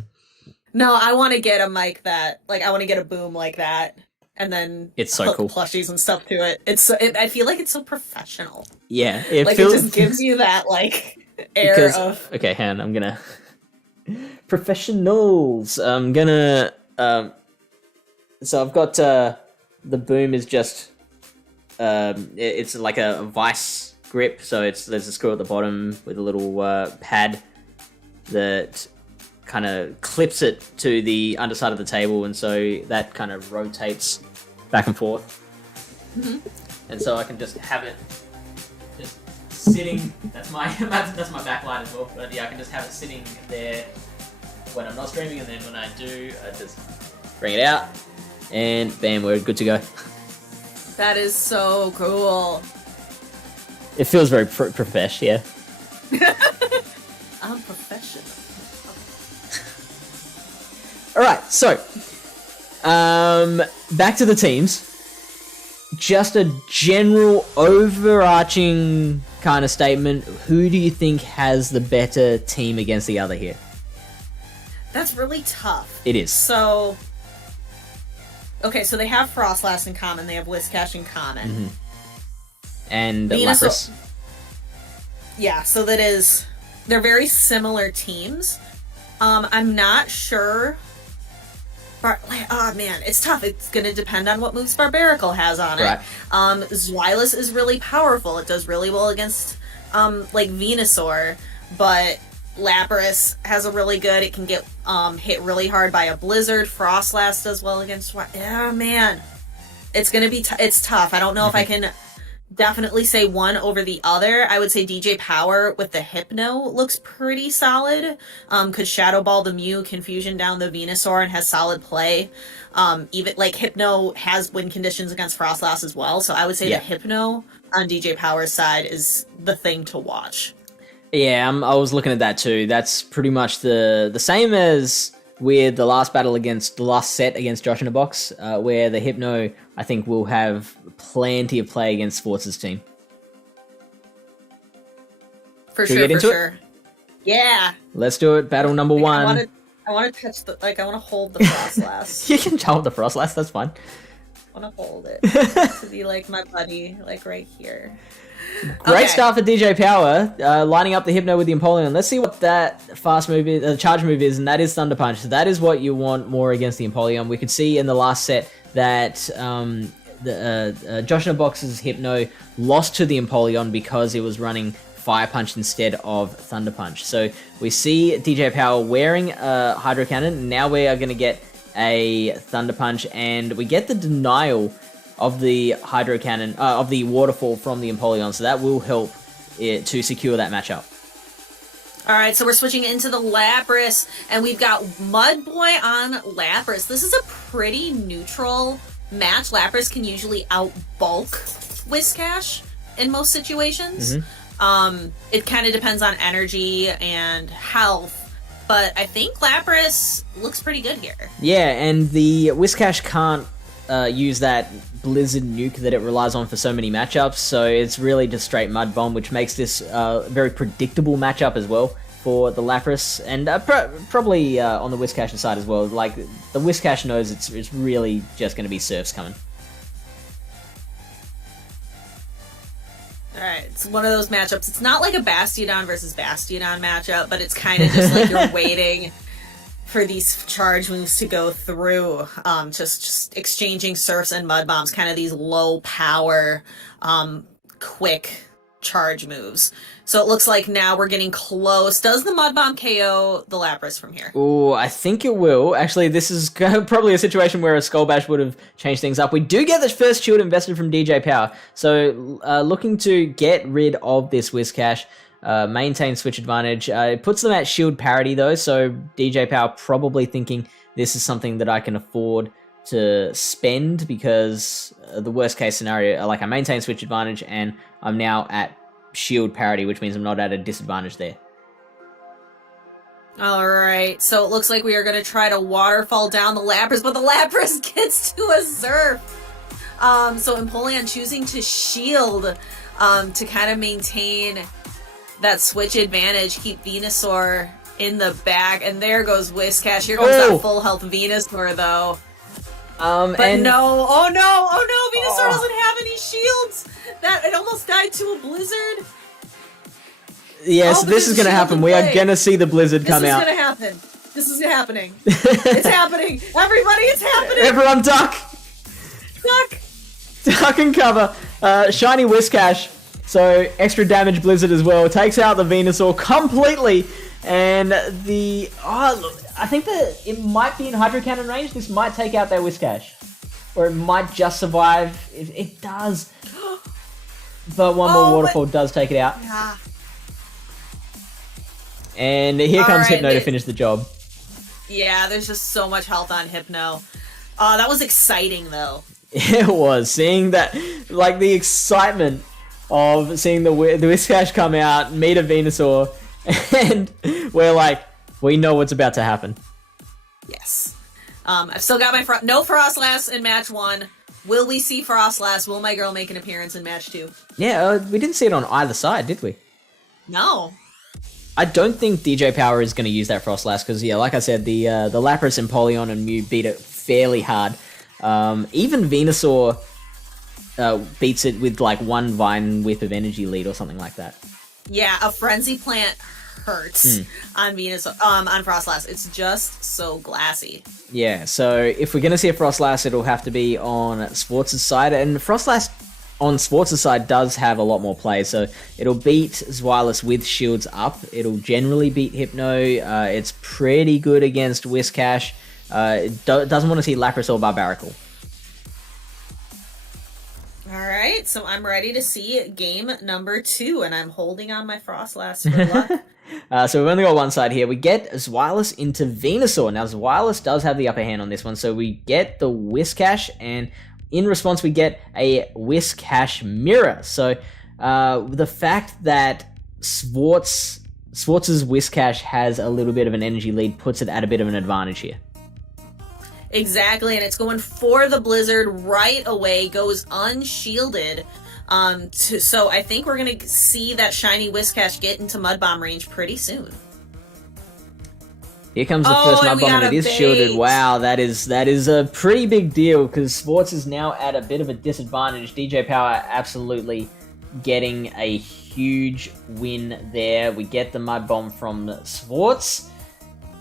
No, I want to get a mic that, like, I want to get a boom like that, and then it's so cool. Plushies and stuff to it. I feel like it's so professional. Yeah, it just gives you that like air of. Okay, Han, I'm gonna. Professionals. I'm gonna. So I've got the boom is just. It's like a vice grip, so there's a screw at the bottom with a little pad that kind of clips it to the underside of the table, and so that kind of rotates back and forth. And so I can just have it just sitting. That's my backlight as well. But yeah, I can just have it sitting there when I'm not streaming, and then when I do, I just bring it out, and bam, we're good to go. That is so cool. It feels very profesh, yeah. I'm professional. All right, so back to the teams. Just a general overarching kind of statement. Who do you think has the better team against the other here? That's really tough. It is. So, okay, so they have Frostlass in common. They have Wiscash in common. And Lapras. Yeah, so they're very similar teams. I'm not sure. Oh man, it's tough. It's gonna depend on what moves Barbaracle has on it. Right. Zweilous is really powerful. It does really well against like Venusaur, but Lapras has a really good. It can get hit really hard by a blizzard. Frostlass does well against. Yeah, man, it's gonna be. It's tough. I don't know if I can definitely say one over the other. I would say DJ Power with the Hypno looks pretty solid. Could Shadow Ball the Mew, Confusion down the Venusaur, and has solid play. Even like Hypno has win conditions against Frostlass as well. So I would say the Hypno on DJ Power's side is the thing to watch. Yeah, I was looking at that too. That's pretty much the same as with the last battle against the last set against Joshinabox, where the Hypno I think will have plenty of play against Sports' team. Should we get into it? Yeah. Let's do it. Battle number one. I want to touch I want to hold the Frostlass. You can hold the Frostlass, that's fine. I want to hold it to be like my buddy, like right here. Great start for DJ Power, lining up the Hypno with the Empoleon. Let's see what that fast move is, the charge move is, and that is Thunder Punch. So that is what you want more against the Empoleon. We could see in the last set that Joshinabox's Hypno lost to the Empoleon because it was running Fire Punch instead of Thunder Punch. So we see DJ Power wearing a Hydro Cannon. Now we are going to get a Thunder Punch, and we get the denial of the Hydro Cannon, of the Waterfall from the Empoleon, so that will help it to secure that matchup. Alright, so we're switching into the Lapras, and we've got Mudboy on Lapras. This is a pretty neutral match, Lapras can usually outbulk Wiscash in most situations. It kind of depends on energy and health, but I think Lapras looks pretty good here. Yeah, and the Wiscash can't use that Blizzard nuke that it relies on for so many matchups, so it's really just straight Mud Bomb, which makes this a very predictable matchup as well for the Lapras, and probably on the Wiscash side as well. Like, the Wiscash knows it's really just going to be Surfs coming. Alright, it's one of those matchups. It's not like a Bastiodon versus Bastiodon matchup, but it's kind of just like you're waiting for these charge moves to go through. Just exchanging Surfs and Mud Bombs, kind of these low power, quick charge moves. So it looks like now we're getting close. Does the Mud Bomb KO the Lapras from here? Oh, I think it will. Actually, this is probably a situation where a Skull Bash would have changed things up. We do get the first shield invested from DJ Power. So looking to get rid of this Wiscash, maintain switch advantage. It puts them at shield parity though, so DJ Power probably thinking this is something that I can afford to spend, because the worst case scenario, like, I maintain switch advantage and I'm now at shield parity, which means I'm not at a disadvantage there. Alright, so it looks like we are going to try to waterfall down the Lapras, but the Lapras gets to a Surf. So Empoleon choosing to shield to kind of maintain that switch advantage, keep Venusaur in the back, and there goes Wiscash. Here comes that full health Venusaur, though. But no, oh no, Venusaur doesn't have any shields! It almost died to a blizzard. Yes, this is going to happen. We are going to see the blizzard come out. This is going to happen. This is happening. It's happening. Everybody, it's happening. Everyone duck. Duck. Duck and cover. Shiny Wiscash. So extra damage blizzard as well. Takes out the Venusaur completely. And I think that it might be in Hydro Cannon range. This might take out their Wiscash. Or it might just survive. It does. But one more waterfall does take it out. Yeah. And here comes Hypno to finish the job. Yeah, there's just so much health on Hypno. That was exciting, though. It was. Seeing that, like, the excitement of seeing the Wiscash come out, meet a Venusaur, and we're like, we know what's about to happen. Yes. I've still got my no Frostlass in match 1. Will we see Frostlass? Will my girl make an appearance in match 2? Yeah, we didn't see it on either side, did we? No. I don't think DJ Power is going to use that Frostlass, because, yeah, like I said, the Lapras, Empoleon, and Mew beat it fairly hard. Even Venusaur beats it with, like, one Vine Whip of Energy lead or something like that. Yeah, a Frenzy Plant hurts on Venusaur, on Frostlass. It's just so glassy. Yeah, so if we're going to see a Frostlass, it'll have to be on Swartz's side, and Frostlass on Swartz's side does have a lot more play, so it'll beat Zweilous with shields up. It'll generally beat Hypno. It's pretty good against Wiscash. It doesn't want to see Lapras or Barbaracle. Alright, so I'm ready to see game number 2, and I'm holding on my Frostlass for luck. So we've only got one side here. We get Zweilous into Venusaur. Now, Zweilous does have the upper hand on this one, so we get the Wiscash, and in response, we get a Wiscash Mirror. So the fact that Swartz's Wiscash has a little bit of an energy lead puts it at a bit of an advantage here. Exactly, and it's going for the Blizzard right away, goes unshielded. So I think we're going to see that shiny Wiscash get into Mud Bomb range pretty soon. Here comes the first Mud Bomb, and it is shielded. Wow, that is a pretty big deal, because Swartz is now at a bit of a disadvantage. DJ Power absolutely getting a huge win there. We get the Mud Bomb from Swartz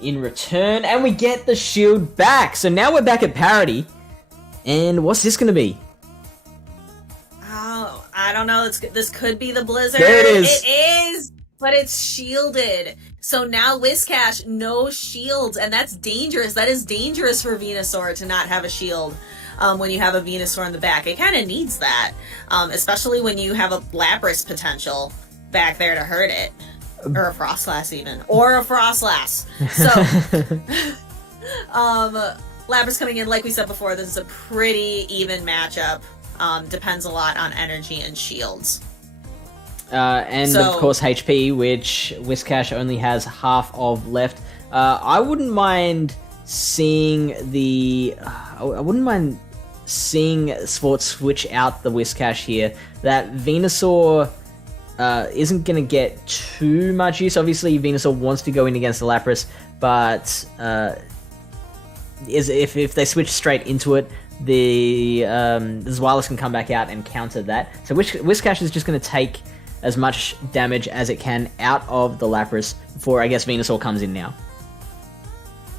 in return, and we get the shield back. So now we're back at parity. And what's this going to be? Oh, I don't know. This could be the Blizzard. There it is. It is, but it's shielded. So now Wiscash, no shields, and that's dangerous. That is dangerous for Venusaur to not have a shield when you have a Venusaur in the back. It kind of needs that, especially when you have a Lapras potential back there to hurt it. Or a Frostlass even. Or a Frostlass. So, Lapras coming in, like we said before, this is a pretty even matchup. Depends a lot on energy and shields. Of course HP, which Wiscash only has half of left. I wouldn't mind seeing Sports switch out the Wiscash here. That Venusaur isn't going to get too much use. Obviously, Venusaur wants to go in against the Lapras, but if they switch straight into it, the Zweilous can come back out and counter that. So Wiscash is just going to take as much damage as it can out of the Lapras before, I guess, Venusaur comes in now.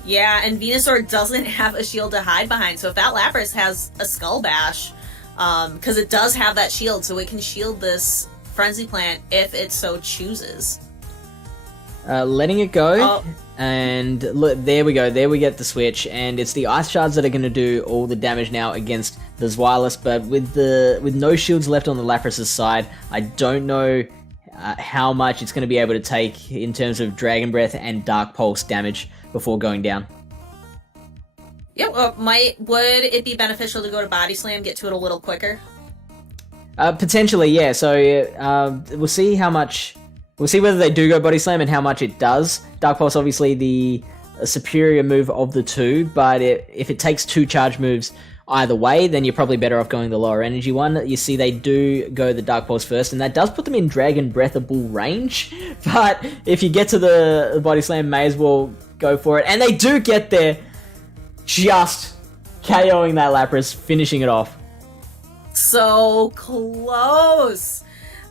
Yeah, and Venusaur doesn't have a shield to hide behind, so if that Lapras has a Skull Bash, because it does have that shield, so it can shield this Frenzy Plant if it so chooses. Letting it go, and look, there we go, there we get the switch, and it's the Ice Shards that are going to do all the damage now against the Zweilous, but with no shields left on the Lapras' side, I don't know how much it's going to be able to take in terms of Dragon Breath and Dark Pulse damage before going down. Yep, would it be beneficial to go to Body Slam, get to it a little quicker? Potentially, yeah, so we'll see how much... We'll see whether they do go Body Slam and how much it does. Dark Pulse, obviously, the superior move of the two, but if it takes 2 charge moves either way, then you're probably better off going the lower energy one. You see, they do go the Dark Pulse first, and that does put them in Dragon Breathable range, but if you get to the Body Slam, may as well go for it. And they do get there, just KOing that Lapras, finishing it off. So close!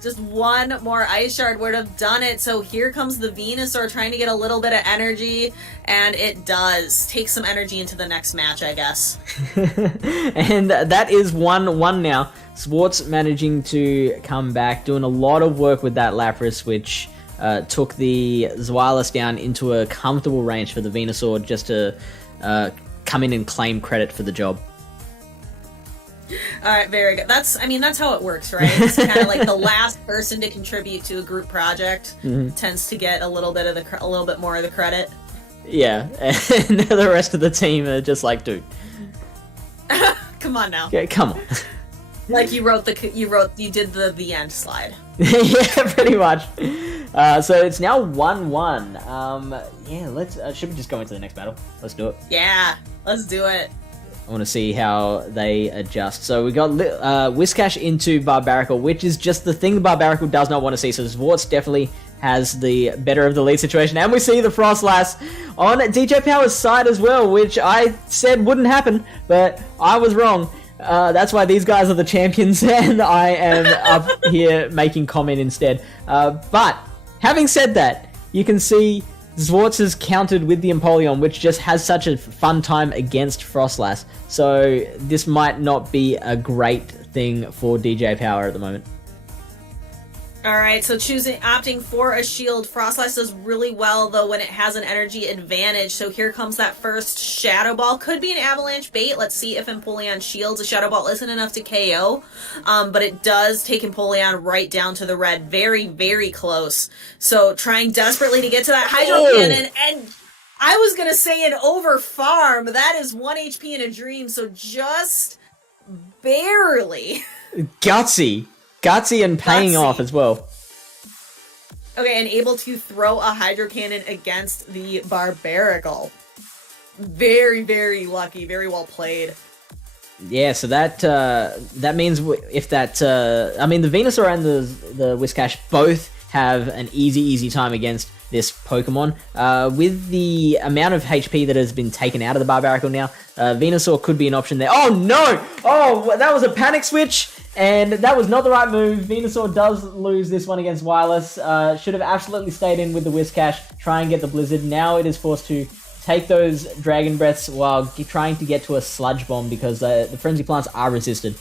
Just one more Ice Shard would have done it. So here comes the Venusaur trying to get a little bit of energy, and it does. Take some energy into the next match, I guess. And that is 1-1 now. Swartz managing to come back, doing a lot of work with that Lapras, which took the Zweilous down into a comfortable range for the Venusaur just to come in and claim credit for the job. Alright, very good. That's how it works, right? It's kind of like the last person to contribute to a group project tends to get a little bit more of the credit. Yeah, and the rest of the team are just like, dude. Come on now. Okay, come on. Like you did the end slide. Yeah, pretty much. So it's now 1-1. Yeah, let's. Should we just go into the next battle? Let's do it. Yeah, let's do it. I want to see how they adjust. So we got Wiscash into Barbaracle, which is just the thing the Barbaracle does not want to see. So Swartz definitely has the better of the lead situation. And we see the Frostlass on DJ Power's side as well, which I said wouldn't happen, but I was wrong. That's why these guys are the champions, and I am up here making comment instead. But having said that, you can see Swartz has countered with the Empoleon, which just has such a fun time against Frostlass. So this might not be a great thing for DJ Power at the moment. Alright, so opting for a shield. Frostlass does really well, though, when it has an energy advantage. So here comes that first Shadow Ball. Could be an Avalanche bait. Let's see if Empoleon shields. A Shadow Ball isn't enough to KO, but it does take Empoleon right down to the red. Very, very close. So trying desperately to get to that Hydro Cannon, and I was going to say an over farm. That is 1 HP in a dream, so just barely. Gutsy and paying off as well. Okay, and able to throw a Hydro Cannon against the Barbaracle. Very, very lucky. Very well played. Yeah, so that means if that... I mean, the Venusaur and the Wiscash both have an easy time against this Pokemon. With the amount of HP that has been taken out of the Barbaracle now, Venusaur could be an option there. Oh, no! Oh, that was a panic switch! And that was not the right move. Venusaur does lose this one against Wireless. Should have absolutely stayed in with the Wiscash, try and get the Blizzard. Now it is forced to take those Dragon Breaths while trying to get to a Sludge Bomb because the Frenzy Plants are resisted.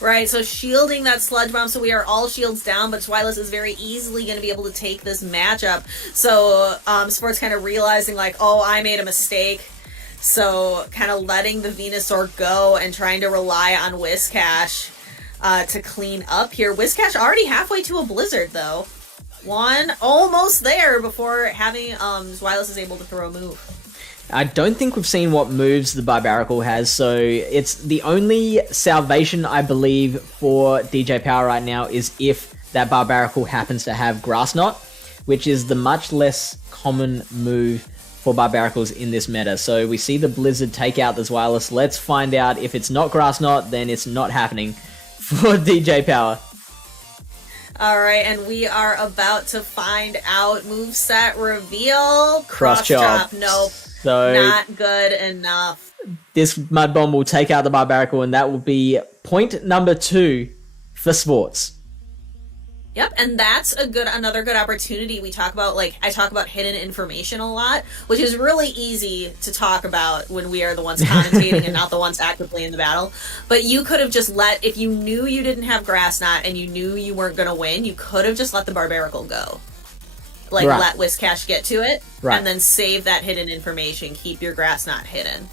Right, so shielding that Sludge Bomb, so we are all shields down, but Twilis is very easily going to be able to take this matchup. So Sport's kind of realizing, like, oh, I made a mistake. So kind of letting the Venusaur go and trying to rely on Wiscash to clean up here. Wiscash already halfway to a Blizzard, though. One almost there before having Zweilous is able to throw a move. I don't think we've seen what moves the Barbaracle has, so it's the only salvation, I believe, for DJ Power right now is if that Barbaracle happens to have Grass Knot, which is the much less common move for Barbaracles in this meta. So we see the Blizzard take out this wireless. Let's find out if it's not Grass Knot, then it's not happening for DJ Power. Alright, and we are about to find out. Moveset reveal. Cross chop. Nope. So not good enough. This Mud Bomb will take out the Barbaracle, and that will be point number 2 for Sports. Yep, and that's another good opportunity. I talk about hidden information a lot, which is really easy to talk about when we are the ones commentating and not the ones actively in the battle. But you could have just if you knew you didn't have Grass Knot and you knew you weren't going to win, you could have just let the Barbaracle go. Right. Let Wiscash get to it, and then save that hidden information. Keep your Grass Knot hidden.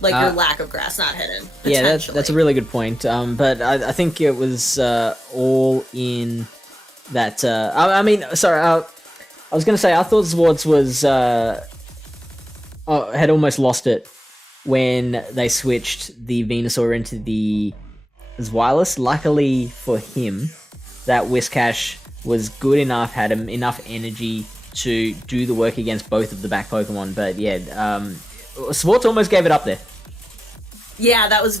Your lack of Grass Knot hidden. Yeah, that's a really good point. But I think it was all in that... I was going to say, I thought Swords was... had almost lost it when they switched the Venusaur into the Wireless. Luckily for him, that Wiscash was good enough, had enough energy to do the work against both of the back Pokemon. But yeah, Swartz almost gave it up there. Yeah, that was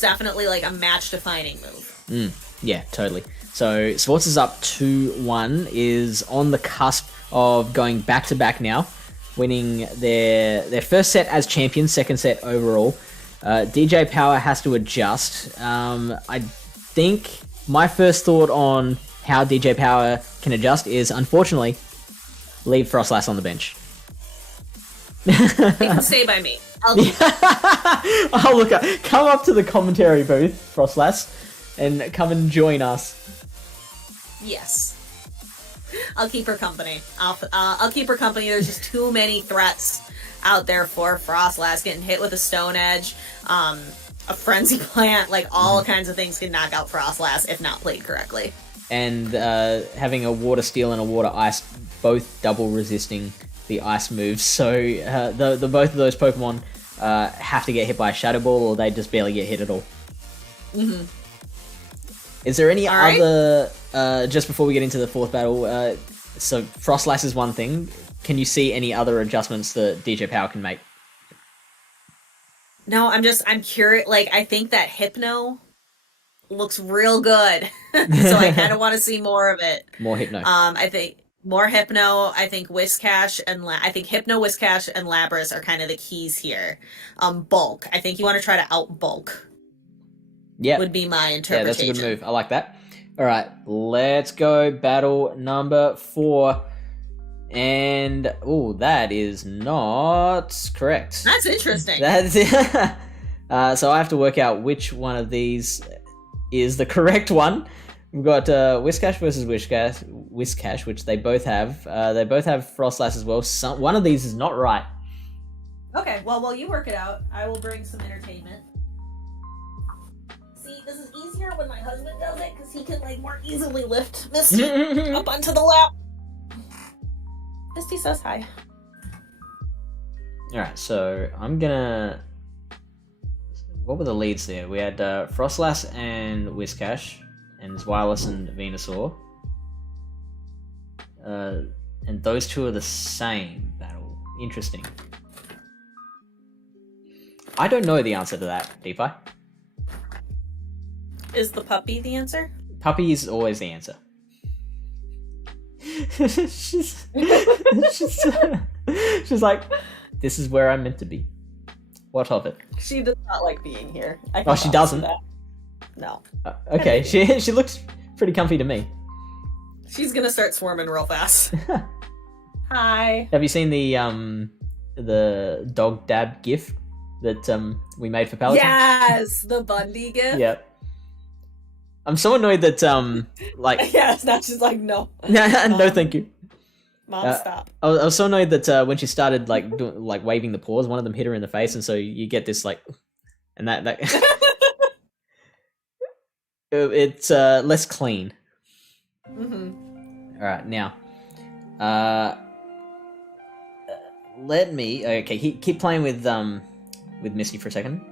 definitely a match-defining move. Yeah, totally. So Swartz is up 2-1, is on the cusp of going back-to-back now, winning their first set as champion, second set overall. DJ Power has to adjust. I think my first thought on how DJ Power can adjust is, unfortunately, leave Frostlass on the bench. He can stay by me. Oh, look, come up to the commentary booth, Frostlass, and come and join us. Yes. I'll keep her company. I'll keep her company. There's just too many threats out there for Frostlass. Getting hit with a Stone Edge, a Frenzy Plant, all kinds of things can knock out Frostlass if not played correctly. And having a Water Steel and a Water Ice, both double resisting the Ice moves. So the both of those Pokemon have to get hit by a Shadow Ball, or they just barely get hit at all. Mm-hmm. Is there any other... just before we get into the fourth battle, so Frostlass is one thing. Can you see any other adjustments that DJ Power can make? No, I'm curious. I think that Hypno looks real good. So I kind of want to see more of it. More Hypno. I think more Hypno. I think Wiscash and I think Hypno, Wiscash, and Lapras are kind of the keys here. Bulk. I think you want to try to out bulk. Yeah. Would be my interpretation. Yeah, that's a good move. I like that. All right, let's go battle number 4. And, that is not correct. That's interesting. So I have to work out which one of these is the correct one. We've got Wiscash versus Wiscash, which they both have. They both have Frostlass as well. One of these is not right. Okay, well, while you work it out, I will bring some entertainment. See, this is easier when my husband does it, because he can, more easily lift Misty up onto the lap. Misty says hi. Alright, so I'm gonna... What were the leads there? We had Frostlass and Wiscash, and Wireless and Venusaur. And those two are the same battle. Interesting. I don't know the answer to that, DeFi. Is the puppy the answer? Puppy is always the answer. she's like, this is where I'm meant to be. What of it? She does not like being here. She doesn't? That. No. Okay, she looks pretty comfy to me. She's gonna start swarming real fast. Hi. Have you seen the dog dab gif that we made for Paladin? Yes, the Bundy gif. Yep. I'm so annoyed that yes, now she's like, no. No, thank you. Mom, stop. I was so annoyed that when she started waving the paws, one of them hit her in the face, and so you get this and that it's less clean. Mm-hmm. All right, now let me... Okay, keep playing with Misty for a second.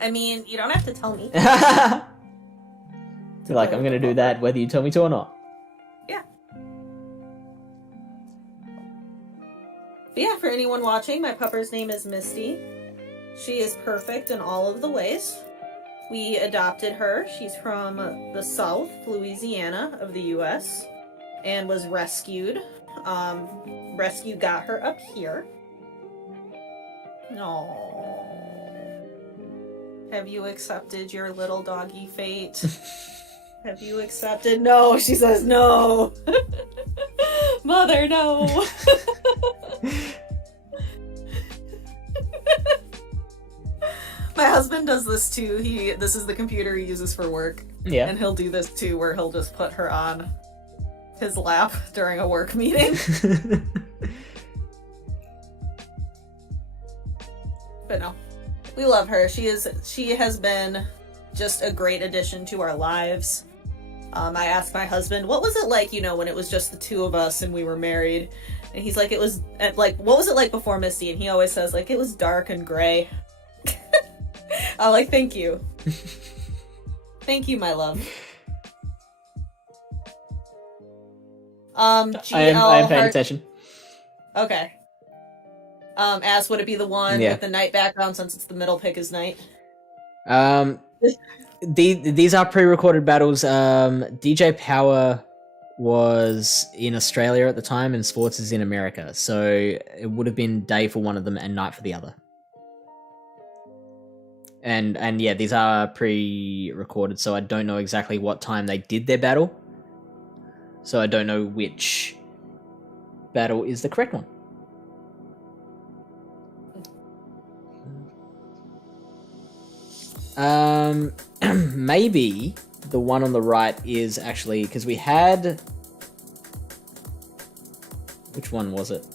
I mean, you don't have to tell me. You're like, I'm going to do that whether you tell me to or not. Yeah. But yeah, for anyone watching, my pupper's name is Misty. She is perfect in all of the ways. We adopted her. She's from the South, Louisiana of the U.S. and was rescued. Rescue got her up here. Aww. Have you accepted your little doggy fate? Have you accepted? No, she says no. Mother, no. My husband does this too. This is the computer he uses for work. Yeah. And he'll do this too, where he'll just put her on his lap during a work meeting. But no, we love her. She has been just a great addition to our lives. I asked my husband, what was it like, when it was just the two of us and we were married? And he's like, what was it like before Misty? And he always says, it was dark and gray. I'm like, thank you. Thank you, my love. I am paying attention. Okay. Ask, would it be the one with the night background since it's the middle pick is night? These are pre-recorded battles. DJ Power was in Australia at the time and Sports is in America. So it would have been day for one of them and night for the other. And yeah, these are pre-recorded, so I don't know exactly what time they did their battle. So I don't know which battle is the correct one. Maybe the one on the right is actually, because we had... Which one was it?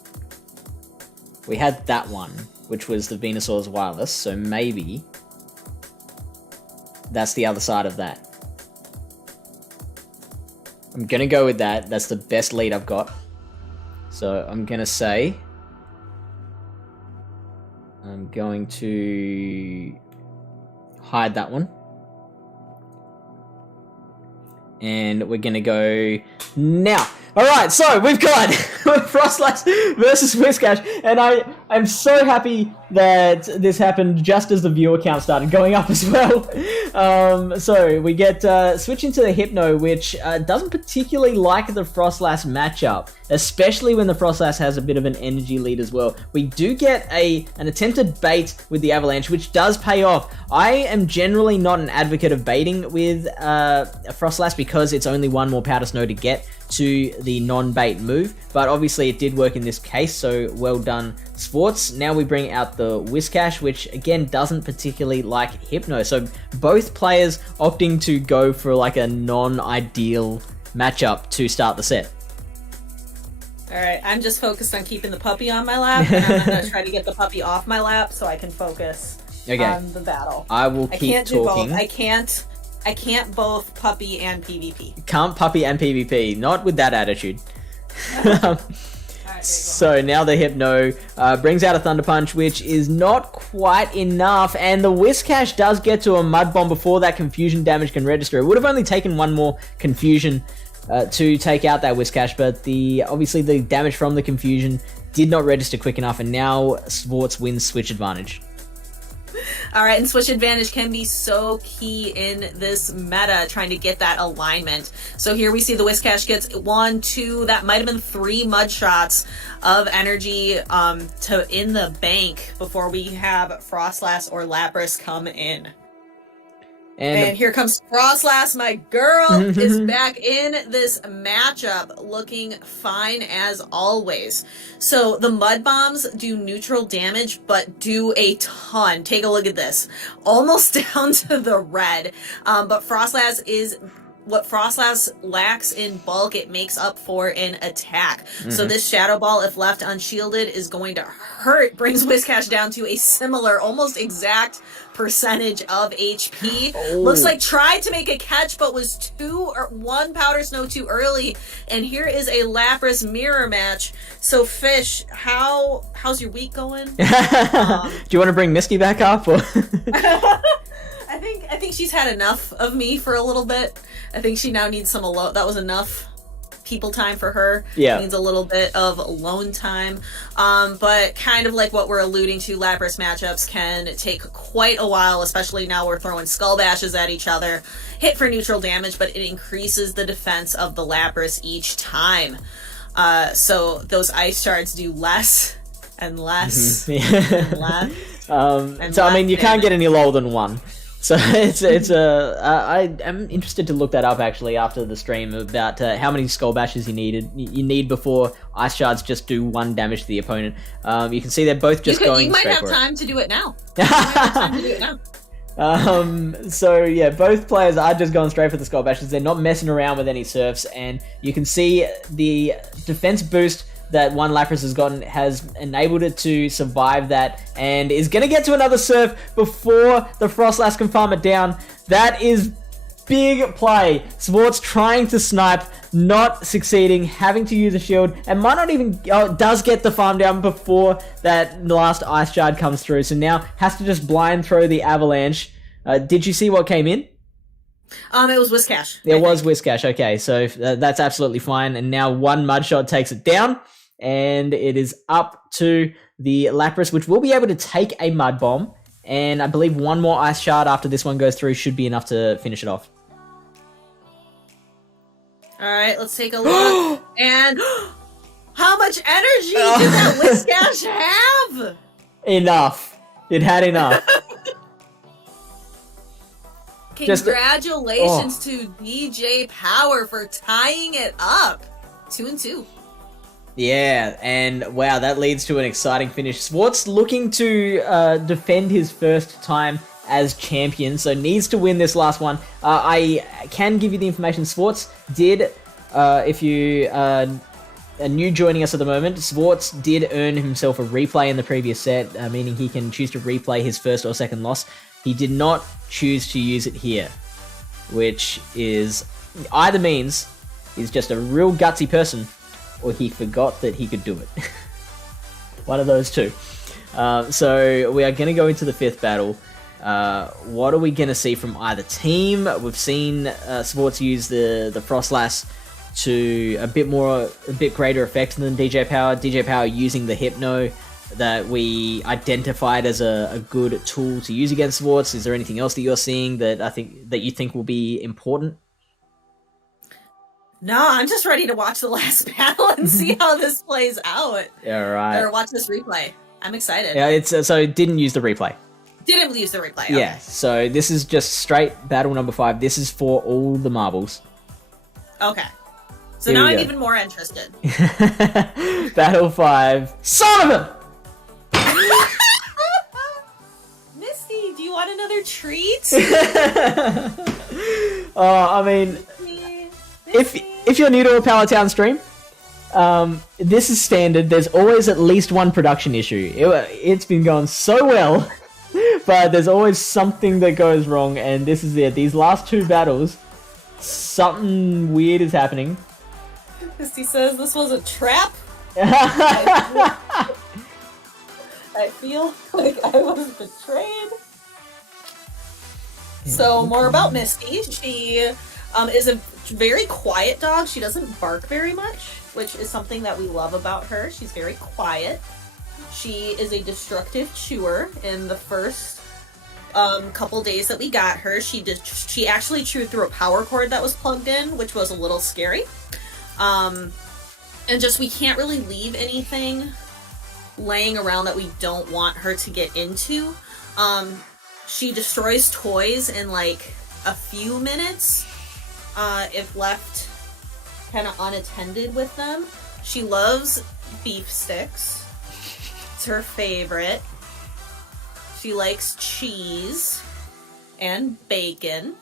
We had that one, which was the Venusaur's wireless, so maybe that's the other side of that. I'm gonna go with that. That's the best lead I've got. So I'm gonna say... I'm going to hide that one. And we're gonna go now. Alright, so we've got Frostlass versus Wiscash, and I'm so happy that this happened just as the viewer count started going up as well. So we get switching to the Hypno, which doesn't particularly like the Frostlass matchup, especially when the Frostlass has a bit of an energy lead as well. We do get an attempted bait with the Avalanche, which does pay off. I am generally not an advocate of baiting with a Frostlass because it's only one more Powder Snow to get to the non-bait move, but obviously it did work in this case, so well done, Sports. Now we bring out the Wiscash, which again doesn't particularly like Hypno, so both players opting to go for a non-ideal matchup to start the set. Alright, I'm just focused on keeping the puppy on my lap, and I'm going to try to get the puppy off my lap so I can focus on the battle. I will keep talking. Do both. I can't both puppy and PvP. Can't puppy and PvP, not with that attitude. So now the Hypno brings out a Thunder Punch, which is not quite enough, and the Wiscash does get to a Mud Bomb before that confusion damage can register. It would have only taken one more confusion to take out that Wiscash, but obviously the damage from the confusion did not register quick enough, and now Sports wins switch advantage. Alright, and switch advantage can be so key in this meta, trying to get that alignment. So here we see the Wiscash gets 1, 2, that might have been 3 mud shots of energy to in the bank before we have Frostlass or Lapras come in. And here comes Frostlass, my girl, is back in this matchup, looking fine as always. So the Mud Bombs do neutral damage, but do a ton. Take a look at this. Almost down to the red. But Frostlass is what Frostlass lacks in bulk, it makes up for in attack. So this Shadow Ball, if left unshielded, is going to hurt. Brings Wiscash down to a similar, almost exact percentage of HP. Looks like tried to make a catch, but was one Powder Snow too early. And here is a Lapras mirror match. So Fish, how's your week going? Do you want to bring Misty back up? Or? I think she's had enough of me for a little bit. I think she now needs some alone. That was enough people time for her. Yeah. Needs a little bit of alone time. But kind of like what we're alluding to, Lapras matchups can take quite a while, especially now we're throwing Skull Bashes at each other. Hit for neutral damage, but it increases the defense of the Lapras each time. So those Ice Shards do less and less and less. I mean, you can't get any lower than 1. So I'm interested to look that up actually after the stream about how many Skull Bashes you need before Ice Shards just do 1 damage to the opponent. You can see they're both just going straight for it. You might have time to do it now. So yeah, both players are just going straight for the Skull Bashes. They're not messing around with any surfs, and you can see the defense boost that one Lapras has gotten has enabled it to survive that and is going to get to another surf before the Frostlass can farm it down. That is big play. Sports trying to snipe, not succeeding, having to use a shield, and might not even does get the farm down before that last Ice Shard comes through. So now has to just blind throw the Avalanche. Did you see what came in? It was Wiscash. It was Wiscash. Okay, so that's absolutely fine. And now 1 Mud Shot takes it down. And it is up to the Lapras, which will be able to take a Mud Bomb. And I believe 1 more Ice Shard after this one goes through should be enough to finish it off. Alright, let's take a look. And how much energy did that Wiscash have? Enough. It had enough. Congratulations to DJ Power for tying it up. 2-2. Yeah, and wow, that leads to an exciting finish. Swartz looking to defend his first time as champion, so needs to win this last one. I can give you the information. Swartz did, if you are new joining us at the moment, Swartz did earn himself a replay in the previous set, meaning he can choose to replay his first or second loss. He did not choose to use it here, which is either means he's just a real gutsy person, or he forgot that he could do it. One of those two. So we are going to go into the 5th battle. What are we going to see from either team? We've seen Sports use the Frostlass to a bit greater effect than DJ Power. DJ Power using the Hypno that we identified as a good tool to use against Sports. Is there anything else that you're seeing that you think will be important? No, I'm just ready to watch the last battle and see how this plays out. Yeah, right. Or watch this replay. I'm excited. Yeah, it's so didn't use the replay. Didn't use the replay. Okay. Yeah, so this is just straight battle number 5. This is for all the marbles. Okay. So now I'm even more interested. Battle 5. Son of a! Misty, do you want another treat? I mean, if you're new to a Power Town stream, this is standard. There's always at least one production issue. It's been going so well, but there's always something that goes wrong, and this is it. These last 2 battles, something weird is happening. Misty says this was a trap. I feel like I was betrayed. So more about Misty. She is a very quiet dog. She doesn't bark very much, which is something that we love about her. She's very quiet. She is a destructive chewer. In the first couple days that we got her, she actually chewed through a power cord that was plugged in, which was a little scary. And just we can't really leave anything laying around that we don't want her to get into. She destroys toys in like a few minutes if left kind of unattended with them. She loves beef sticks. It's her favorite. She likes cheese and bacon.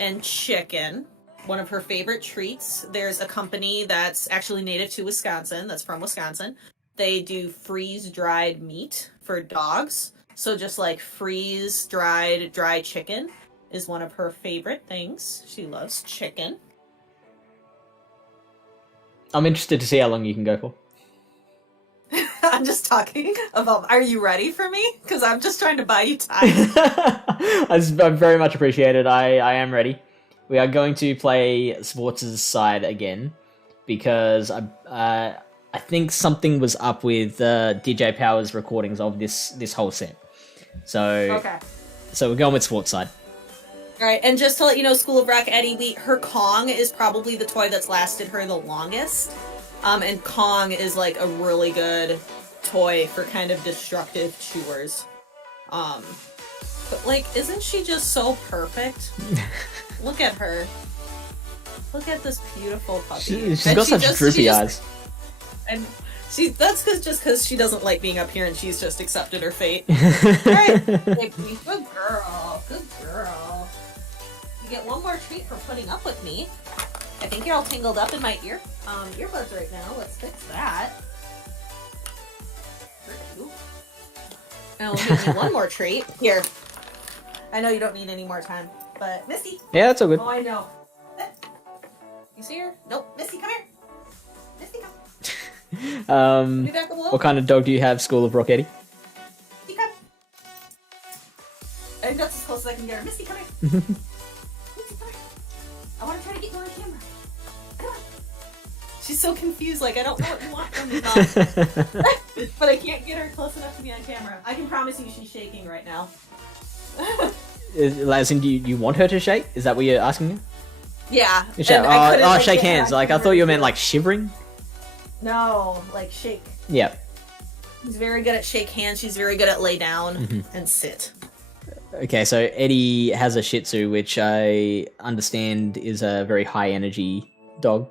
and chicken. One of her favorite treats. There's a company that's actually native to Wisconsin, that's from Wisconsin. They do freeze-dried meat for dogs. So just like freeze-dried dry chicken is one of her favorite things. She loves chicken. I'm interested to see how long you can go for. I'm just talking about, are you ready for me? Because I'm just trying to buy you time. I very much appreciate it. I am ready. We are going to play Swartz's side again because I think something was up with DJ Power's recordings of this whole set. So we're going with Swartz's side. All right, and just to let you know, School of Rock Eddie, her Kong is probably the toy that's lasted her the longest. And Kong is like a really good toy for kind of destructive chewers. But like, isn't she just so perfect? Look at her. Look at this beautiful puppy. She's got such droopy eyes. And that's just because she doesn't like being up here and she's just accepted her fate. Alright, good girl. Good girl. You get one more treat for putting up with me. I think you're all tangled up in my earbuds right now. Let's fix that. And we'll give you one more treat. Here. I know you don't need any more time, but Misty. Yeah, that's all good. Oh, I know. You see her? Nope. Misty, come here. Misty, come. Be back below. What kind of dog do you have, School of Rock Eddie? Misty, come. I think that's as close as I can get her. Misty, come here. Misty, come here. I want to try to get you on camera. Come on. She's so confused, like, I don't know what you want from me, Mom. But I can't get her close enough to be on camera. I can promise you she's shaking right now. As in, do you want her to shake? Is that what you're asking me? Yeah. Shake hands. Like, I thought you meant, like, shivering? No, like, shake. Yeah. She's very good at shake hands. She's very good at lay down and sit. Okay, so Eddie has a Shih Tzu, which I understand is a very high energy dog.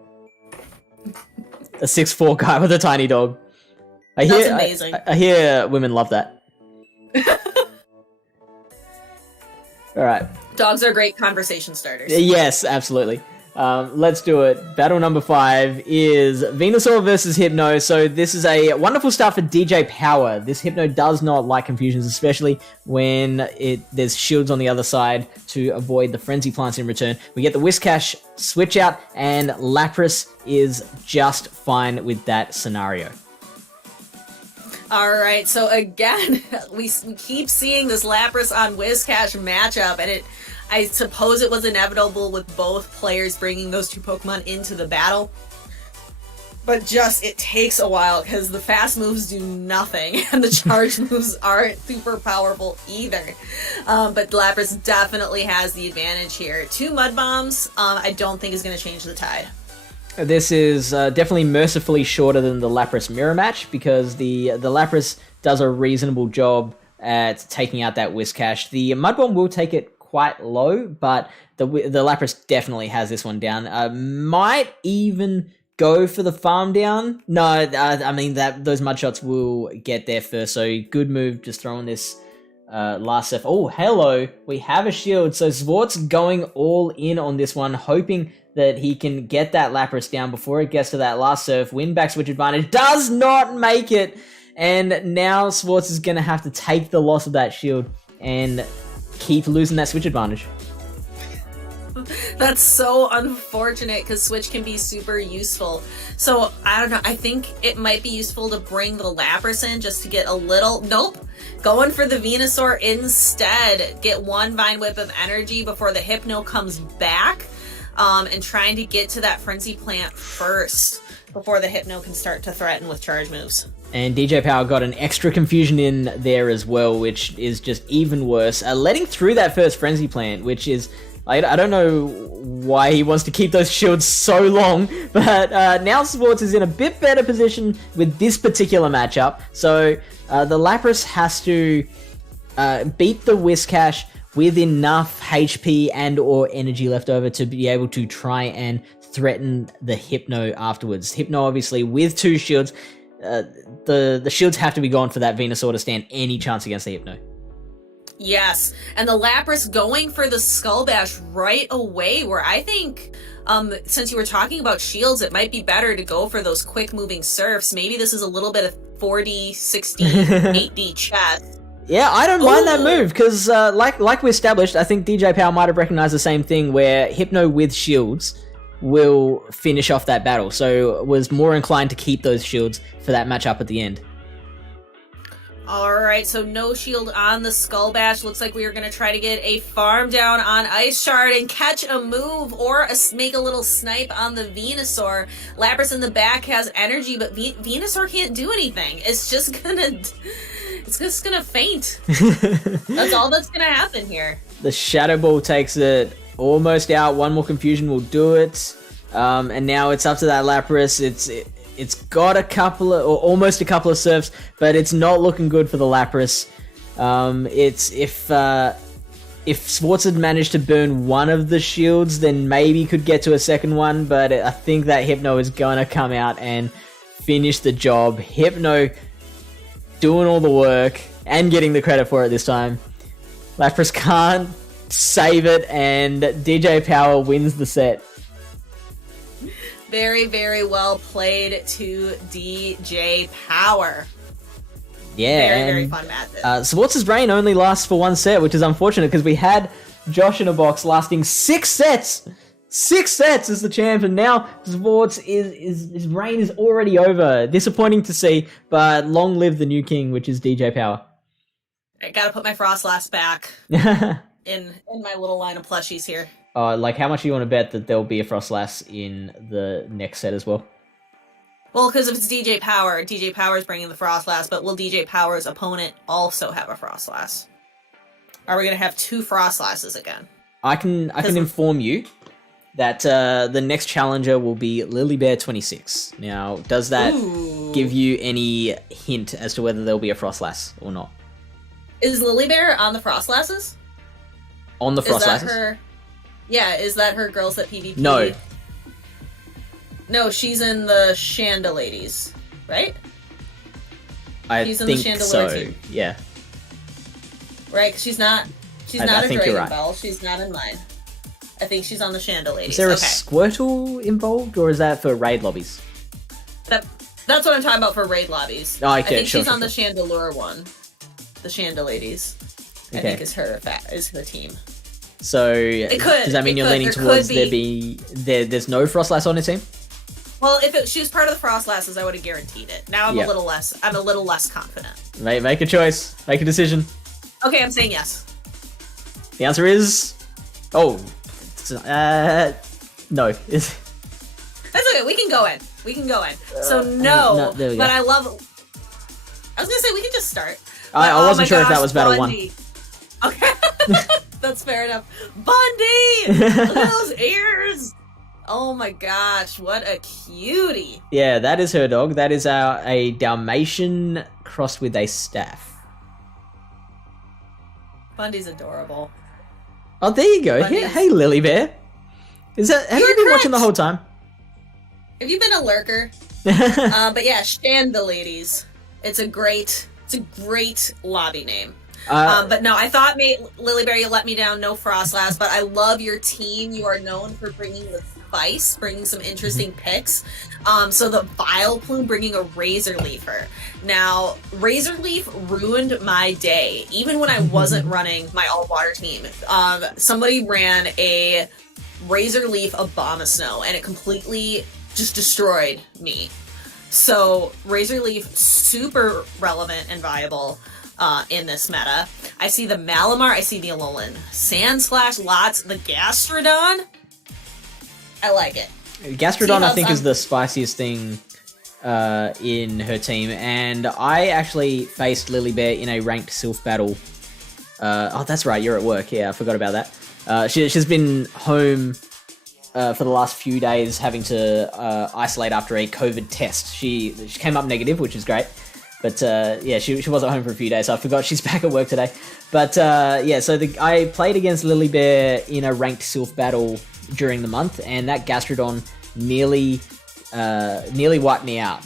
A 6'4" guy with a tiny dog. That's amazing. I hear women love that. Alright. Dogs are great conversation starters. Yes, absolutely. Let's do it. Battle number 5 is Venusaur versus Hypno. So this is a wonderful start for DJ Power. This Hypno does not like confusions, especially when there's shields on the other side to avoid the Frenzy Plants in return. We get the Wiscash switch out, and Lapras is just fine with that scenario. Alright, so again, we keep seeing this Lapras on Wiscash matchup, and I suppose it was inevitable with both players bringing those two Pokemon into the battle. But it takes a while because the fast moves do nothing and the charge moves aren't super powerful either. But Lapras definitely has the advantage here. 2 Mud Bombs, I don't think is going to change the tide. This is definitely mercifully shorter than the Lapras mirror match because the Lapras does a reasonable job at taking out that Wiscash. The Mudbomb will take it quite low, but the Lapras definitely has this one down. Might even go for the farm down. No, I mean those mud shots will get there first. So good move, just throwing this last surf. Oh, hello, we have a shield. So Swartz going all in on this one, hoping that he can get that Lapras down before it gets to that last surf. Win back switch advantage, does not make it. And now Swartz is going to have to take the loss of that shield and keep losing that switch advantage. That's so unfortunate because switch can be super useful. So, I don't know, I think it might be useful to bring the Lapras in just to get a little... Nope! Going for the Venusaur instead. Get one Vine Whip of energy before the Hypno comes back. And trying to get to that Frenzy Plant first before the Hypno can start to threaten with charge moves. And DJ Power got an extra confusion in there as well, which is just even worse. Letting through that first Frenzy Plant, which is... I don't know why he wants to keep those shields so long, but now Swartz is in a bit better position with this particular matchup. So the Lapras has to beat the Wiscash with enough HP and or energy left over to be able to try and threaten the Hypno afterwards. Hypno obviously with 2 shields, the shields have to be gone for that Venusaur to stand any chance against the Hypno. Yes, and the Lapras going for the Skull Bash right away, where I think, since you were talking about shields, it might be better to go for those quick-moving Surfs. Maybe this is a little bit of 4D, 60, 8D chess. Yeah, I don't mind that move, because like we established, I think DJ Power might have recognized the same thing, where Hypno with shields will finish off that battle, so was more inclined to keep those shields for that matchup at the end. Alright, so no shield on the Skull Bash. Looks like we are going to try to get a farm down on Ice Shard and catch a move or make a little snipe on the Venusaur. Lapras in the back has energy, but Venusaur can't do anything. It's just gonna faint. That's all that's gonna happen here. The Shadow Ball takes it almost out. One more confusion will do it. And now it's up to that Lapras. It's got a couple of, or almost a couple of surfs, but it's not looking good for the Lapras. If Swartz had managed to burn one of the shields, then maybe could get to a second one, but I think that Hypno is gonna come out and finish the job. Hypno doing all the work and getting the credit for it this time. Lapras can't save it, and DJ Power wins the set. Very, very well played to DJ Power. Yeah, very fun match. Swartz's reign only lasts for one set, which is unfortunate because we had Joshinabox lasting 6 sets. 6 sets as the champ, and now Swartz his reign is already over. Disappointing to see, but long live the new king, which is DJ Power. I gotta put my Frostlass back in my little line of plushies here. Like, how much do you want to bet that there'll be a Frostlass in the next set as well? Well, because if it's DJ Power is bringing the Frostlass, but will DJ Power's opponent also have a Frostlass? Are we going to have 2 Frostlasses again? I can inform you that the next challenger will be Lilybear26. Now, does that give you any hint as to whether there'll be a Frostlass or not? Is Lilybear on the Frostlasses? On the Frostlasses? Is that her? Yeah, is that her Girls That PvP? No. No, she's in the Chandeliers, right? She's in the Chandelier team. Yeah. Right, 'cause she's not a Dragon right. Ball. She's not in mine. I think she's on the Chandeliers. Is there a Squirtle involved, or is that for raid lobbies? That's what I'm talking about for raid lobbies. Oh, okay, I think sure, she's on sure. the Chandelure one. The Chandeliers. Okay. I think is her team. So does that mean you're leaning towards there's no Frostlass on her team? Well, if she was part of the Frostlasses, I would have guaranteed it. Now I'm a little less confident. Make a choice. Make a decision. Okay, I'm saying yes. The answer is no. That's okay. We can go in. So no, but I love. I was gonna say we can just start. I wasn't sure if that was battle Bundy. 1. Okay, that's fair enough. Bundy, look at those ears. Oh my gosh, what a cutie! Yeah, that is her dog. That is a Dalmatian crossed with a staff. Bundy's adorable. Oh, there you go. Hey, Lily Bear. Have you been watching the whole time? Have you been a lurker? But yeah, Chandeliers. It's a great lobby name. But no, I thought Lilybear, you let me down. No Frostlass, but I love your team. You are known for bringing the spice, bringing some interesting picks. So the Vileplume bringing a Razor Leafer. Now, Razor Leaf ruined my day, even when I wasn't running my all-water team. Somebody ran a Razor Leaf Abomasnow, and it completely just destroyed me. So Razor Leaf, super relevant and viable in this meta. I see the Malamar, I see the Alolan Sandslash, lots, the Gastrodon. I like it. Gastrodon, I think, is the spiciest thing in her team, and I actually faced Lilybear in a ranked Sylph battle. Oh, that's right, you're at work. Yeah, I forgot about that. She's been home for the last few days, having to isolate after a COVID test. She came up negative, which is great. But yeah, she wasn't home for a few days, so I forgot she's back at work today. But yeah, so I played against Lilybear in a ranked Sylph battle during the month, and that Gastrodon nearly wiped me out.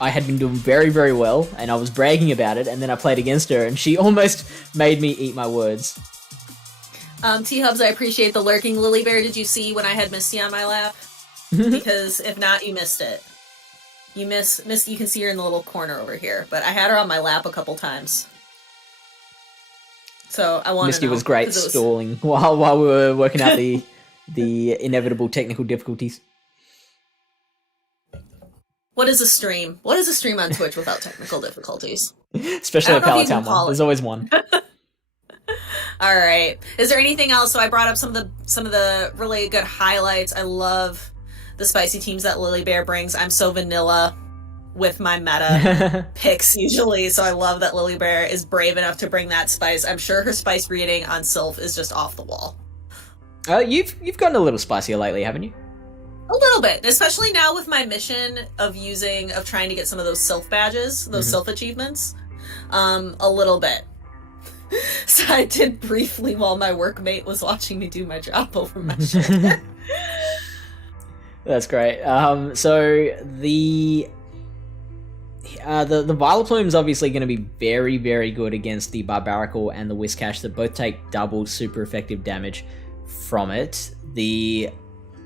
I had been doing very, very well, and I was bragging about it, and then I played against her, and she almost made me eat my words. T-Hubs, I appreciate the lurking. Lily Bear, did you see when I had Misty on my lap? Because if not, you missed it. You missed. You can see her in the little corner over here, but I had her on my lap a couple times. So I want Misty was great stalling while we were working out the inevitable technical difficulties. What is a stream? What is a stream on Twitch without technical difficulties? Especially a Palatine one. There's always one. All right. Is there anything else? So I brought up some of the really good highlights. I love the spicy teams that Lily Bear brings. I'm so vanilla with my meta picks usually, so I love that Lily Bear is brave enough to bring that spice. I'm sure her spice reading on Sylph is just off the wall. You've gotten a little spicier lately, haven't you? A little bit, especially now with my mission of trying to get some of those Sylph badges, those Sylph achievements. A little bit. So I did briefly while my workmate was watching me do my job over my shoulder. That's great. So the Vileplume is obviously going to be very, very good against the Barbaracle and the Wiscash that both take double super effective damage from it. The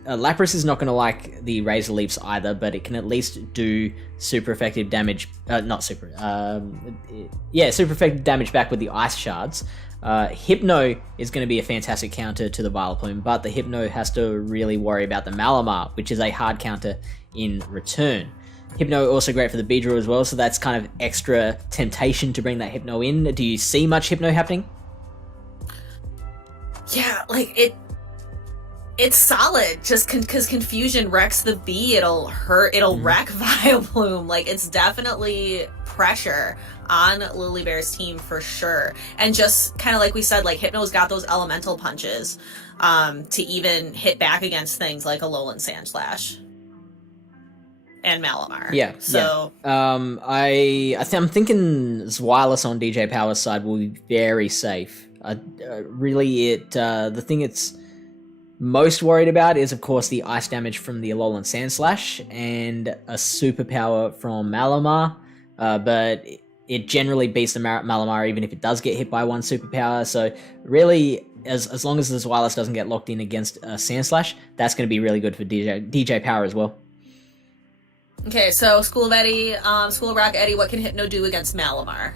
Lapras is not going to like the Razor Leafs either, but it can at least do super effective damage. Super effective damage back with the Ice Shards. Hypno is going to be a fantastic counter to the Vileplume, but the Hypno has to really worry about the Malamar, which is a hard counter in return. Hypno also great for the Beedrill as well, so that's kind of extra temptation to bring that Hypno in. Do you see much Hypno happening? Yeah, like it's solid, just because Confusion wrecks the Bee, it'll wreck Vileplume. Like, it's definitely pressure on Lily Bear's team for sure. And just kind of like we said, like, Hypno's got those elemental punches to even hit back against things like Alolan Sandslash and Malamar. Yeah. So I'm thinking Zweilous on DJ Power's side will be very safe. The thing it's most worried about is, of course, the ice damage from the Alolan Sandslash and a superpower from Malamar, but it generally beats the Malamar even if it does get hit by one superpower, so really, as long as the Zweilous doesn't get locked in against Sandslash, that's going to be really good for DJ Power as well. Okay, so School of Rock Eddie, what can Hypno do against Malamar?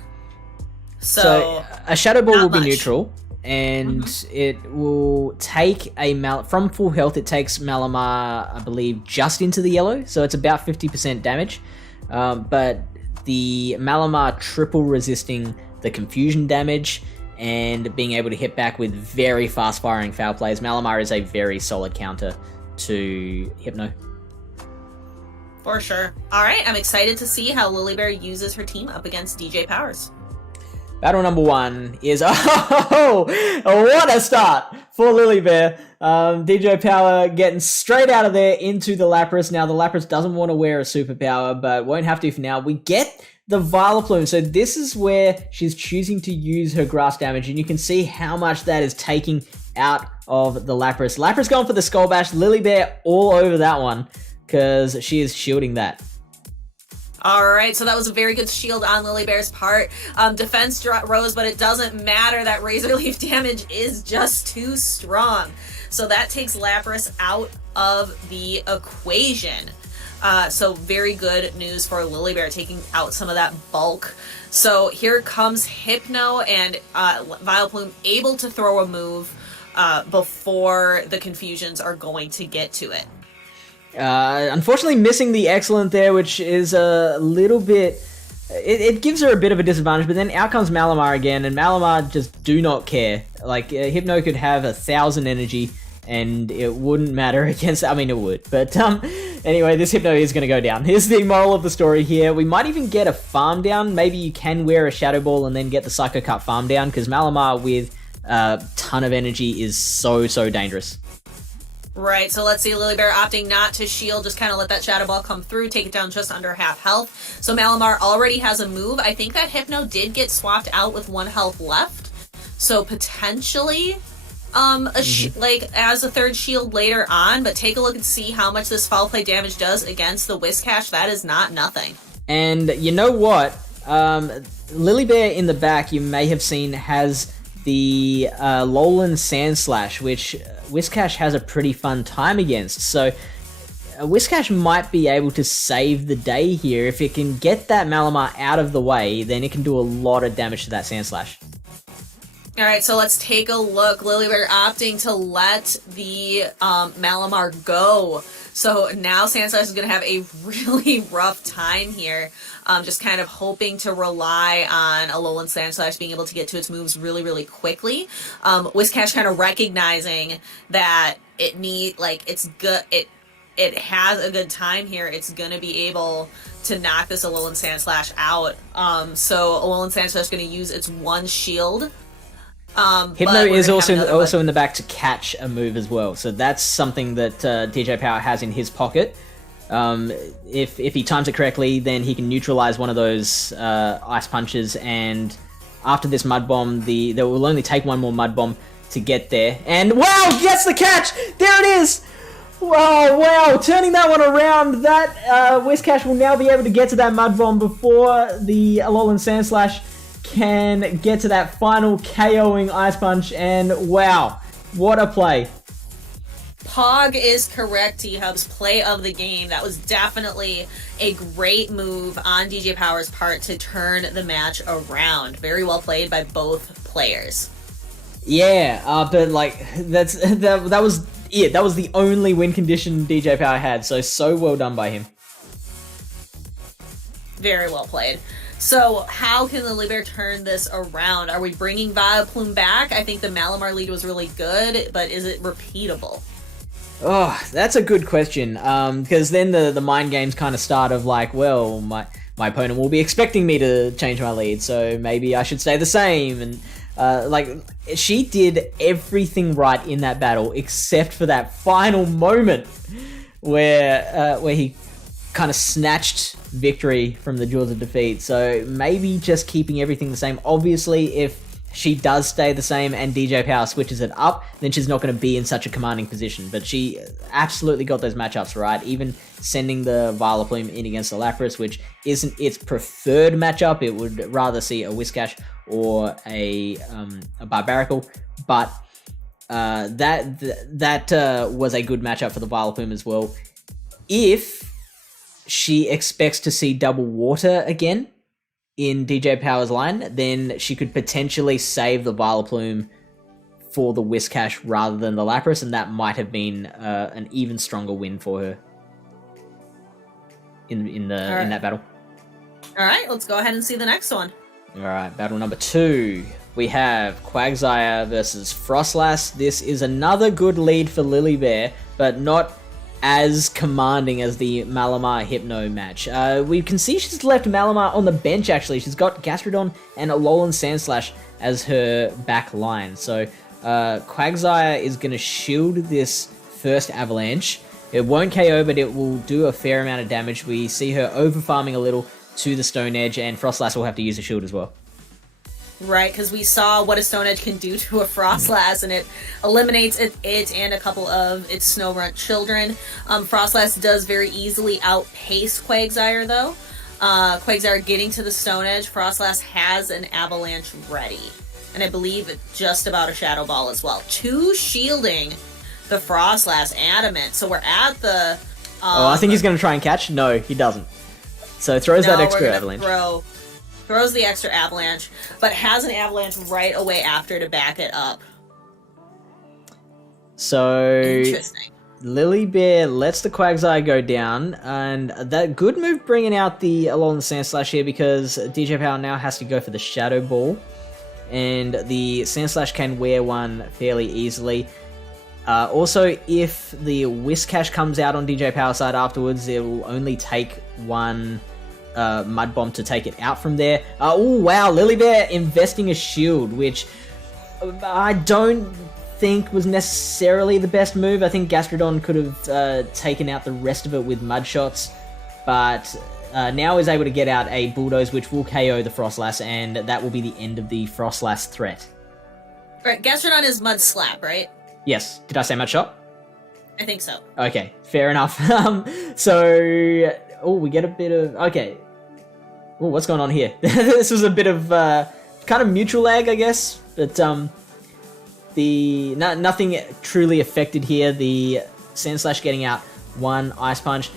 So a Shadow Ball will be neutral, and it will take from full health, it takes Malamar, I believe, just into the yellow, so it's about 50% damage, but the Malamar triple resisting the confusion damage and being able to hit back with very fast firing foul plays. Malamar is a very solid counter to Hypno. For sure. Alright, I'm excited to see how Lily Bear uses her team up against DJ Powers. Battle number 1 is, what a start for Lily Bear. DJ Power getting straight out of there into the Lapras. Now, the Lapras doesn't want to wear a superpower, but won't have to for now. We get the Vileplume, so this is where she's choosing to use her grass damage, and you can see how much that is taking out of the Lapras. Lapras going for the Skull Bash, Lily Bear all over that one, because she is shielding that. Alright, so that was a very good shield on Lily Bear's part. Defense rose, but it doesn't matter. That Razor Leaf damage is just too strong. So that takes Lapras out of the equation. So very good news for Lily Bear, taking out some of that bulk. So here comes Hypno, and Vileplume able to throw a move before the confusions are going to get to it. Unfortunately missing the excellent there, which is a little bit... It gives her a bit of a disadvantage, but then out comes Malamar again, and Malamar just do not care. Like, Hypno could have 1,000 energy, and it wouldn't matter against... I mean, it would, but anyway, this Hypno is going to go down. Here's the moral of the story here. We might even get a farm down. Maybe you can wear a Shadow Ball and then get the Psycho Cut farm down, because Malamar with a ton of energy is so dangerous. Right, so let's see, Lily Bear opting not to shield, just kind of let that Shadow Ball come through, take it down just under half health. So Malamar already has a move. I think that Hypno did get swapped out with 1 health left, so potentially as a third shield later on, but take a look and see how much this foul play damage does against the Wiscash. That is not nothing. And you know what? Lilybear in the back, you may have seen, has the Alolan Sandslash, which Wiscash has a pretty fun time against. So Wiscash might be able to save the day here. If it can get that Malamar out of the way, then it can do a lot of damage to that Sandslash. Alright, so let's take a look. Lilybear opting to let the Malamar go. So now Sandslash is going to have a really rough time here. Just kind of hoping to rely on Alolan Sandslash being able to get to its moves really, really quickly. Wiscash kind of recognizing that it it's good. It has a good time here. It's going to be able to knock this Alolan Sandslash out. So Alolan Sandslash is going to use its one shield. Hypno is also in the back to catch a move as well, so that's something that DJ Power has in his pocket. If he times it correctly, then he can neutralize one of those ice punches, and after this Mud Bomb, they will only take one more Mud Bomb to get there. And wow, gets the catch! There it is! Wow, turning that one around, that Wiscash will now be able to get to that Mud Bomb before the Alolan Sandslash can get to that final KOing Ice Punch, and wow, what a play. Pog is correct, T-Hub's play of the game. That was definitely a great move on DJ Power's part to turn the match around. Very well played by both players. Yeah, but like, that was it. That was the only win condition DJ Power had, so well done by him. Very well played. So, how can the Lilybear turn this around? Are we bringing Vileplume back? I think the Malamar lead was really good, but is it repeatable? Oh, that's a good question. Because then the mind games kind of start of like, well, my opponent will be expecting me to change my lead, so maybe I should stay the same. And she did everything right in that battle except for that final moment where he kind of snatched victory from the jaws of defeat. So maybe just keeping everything the same. Obviously, if she does stay the same and DJ Power switches it up, then she's not going to be in such a commanding position. But she absolutely got those matchups right, even sending the Vileplume in against the Lapras, which isn't its preferred matchup. It would rather see a Wiscash or a Barbaracle, but that was a good matchup for the Vileplume as well. If she expects to see double water again in DJ Power's line, then she could potentially save the Vileplume for the Wiscash rather than the Lapras, and that might have been an even stronger win for her in that battle. All right, let's go ahead and see the next one. All right, battle number 2. We have Quagzi versus Frostlass. This is another good lead for Lilybear, but not as commanding as the Malamar Hypno match. We can see she's left Malamar on the bench, actually. She's got Gastrodon and Alolan Sandslash as her back line. So Quagzi is going to shield this first Avalanche. It won't KO, but it will do a fair amount of damage. We see her over-farming a little to the Stone Edge, and Frostlass will have to use a shield as well. Right, because we saw what a Stone Edge can do to a Frostlass, and it eliminates it and a couple of its Snorunt children. Frostlass does very easily outpace Quagzire, though. Quagzire getting to the Stone Edge, Frostlass has an Avalanche ready. And I believe just about a Shadow Ball as well. 2 shielding the Frostlass Adamant. So we're at the... I think he's going to try and catch. No, he doesn't. So throws that extra Avalanche. Throws the extra Avalanche, but has an Avalanche right away after to back it up. So interesting. Lilybear lets the Quagzi go down, and that good move bringing out the Alolan Sandslash here, because DJ Power now has to go for the Shadow Ball, and the Sandslash can wear one fairly easily. Also, if the Wiscash comes out on DJ Power side afterwards, it will only take one Mud Bomb to take it out from there. Oh wow, Lilybear investing a shield, which I don't think was necessarily the best move. I think Gastrodon could have taken out the rest of it with Mud Shots, but now is able to get out a Bulldoze, which will KO the Frostlass, and that will be the end of the Frostlass threat. Right, Gastrodon is Mud Slap, right? Yes. Did I say Mud Shot? I think so. Okay, fair enough. So, we get a bit of... Okay. Ooh, what's going on here? This was a bit of kind of mutual lag, I guess, but nothing truly affected here. The Sandslash getting out one Ice Punch.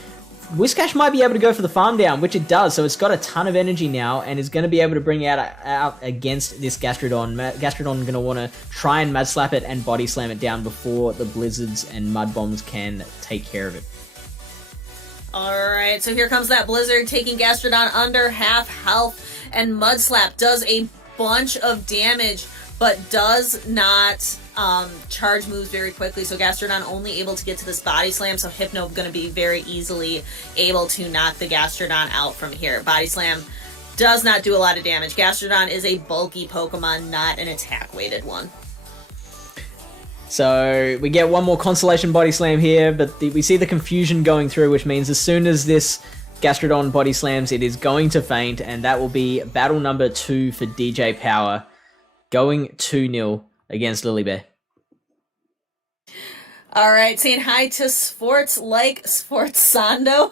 Wiscash might be able to go for the farm down, which it does, so it's got a ton of energy now and is going to be able to bring it out against this Gastrodon. Gastrodon going to want to try and Mud Slap it and Body Slam it down before the Blizzards and Mud Bombs can take care of it. Alright, so here comes that Blizzard taking Gastrodon under half health, and Mud Slap does a bunch of damage, but does not charge moves very quickly, so Gastrodon only able to get to this Body Slam, so Hypno going to be very easily able to knock the Gastrodon out from here. Body Slam does not do a lot of damage. Gastrodon is a bulky Pokemon, not an attack-weighted one. So we get one more Constellation Body Slam here, but we see the confusion going through, which means as soon as this Gastrodon Body Slams, it is going to faint, and that will be battle number 2 for DJ Power, going 2-0 against Lilybear. Alright, saying hi to Sports like Sports Sando.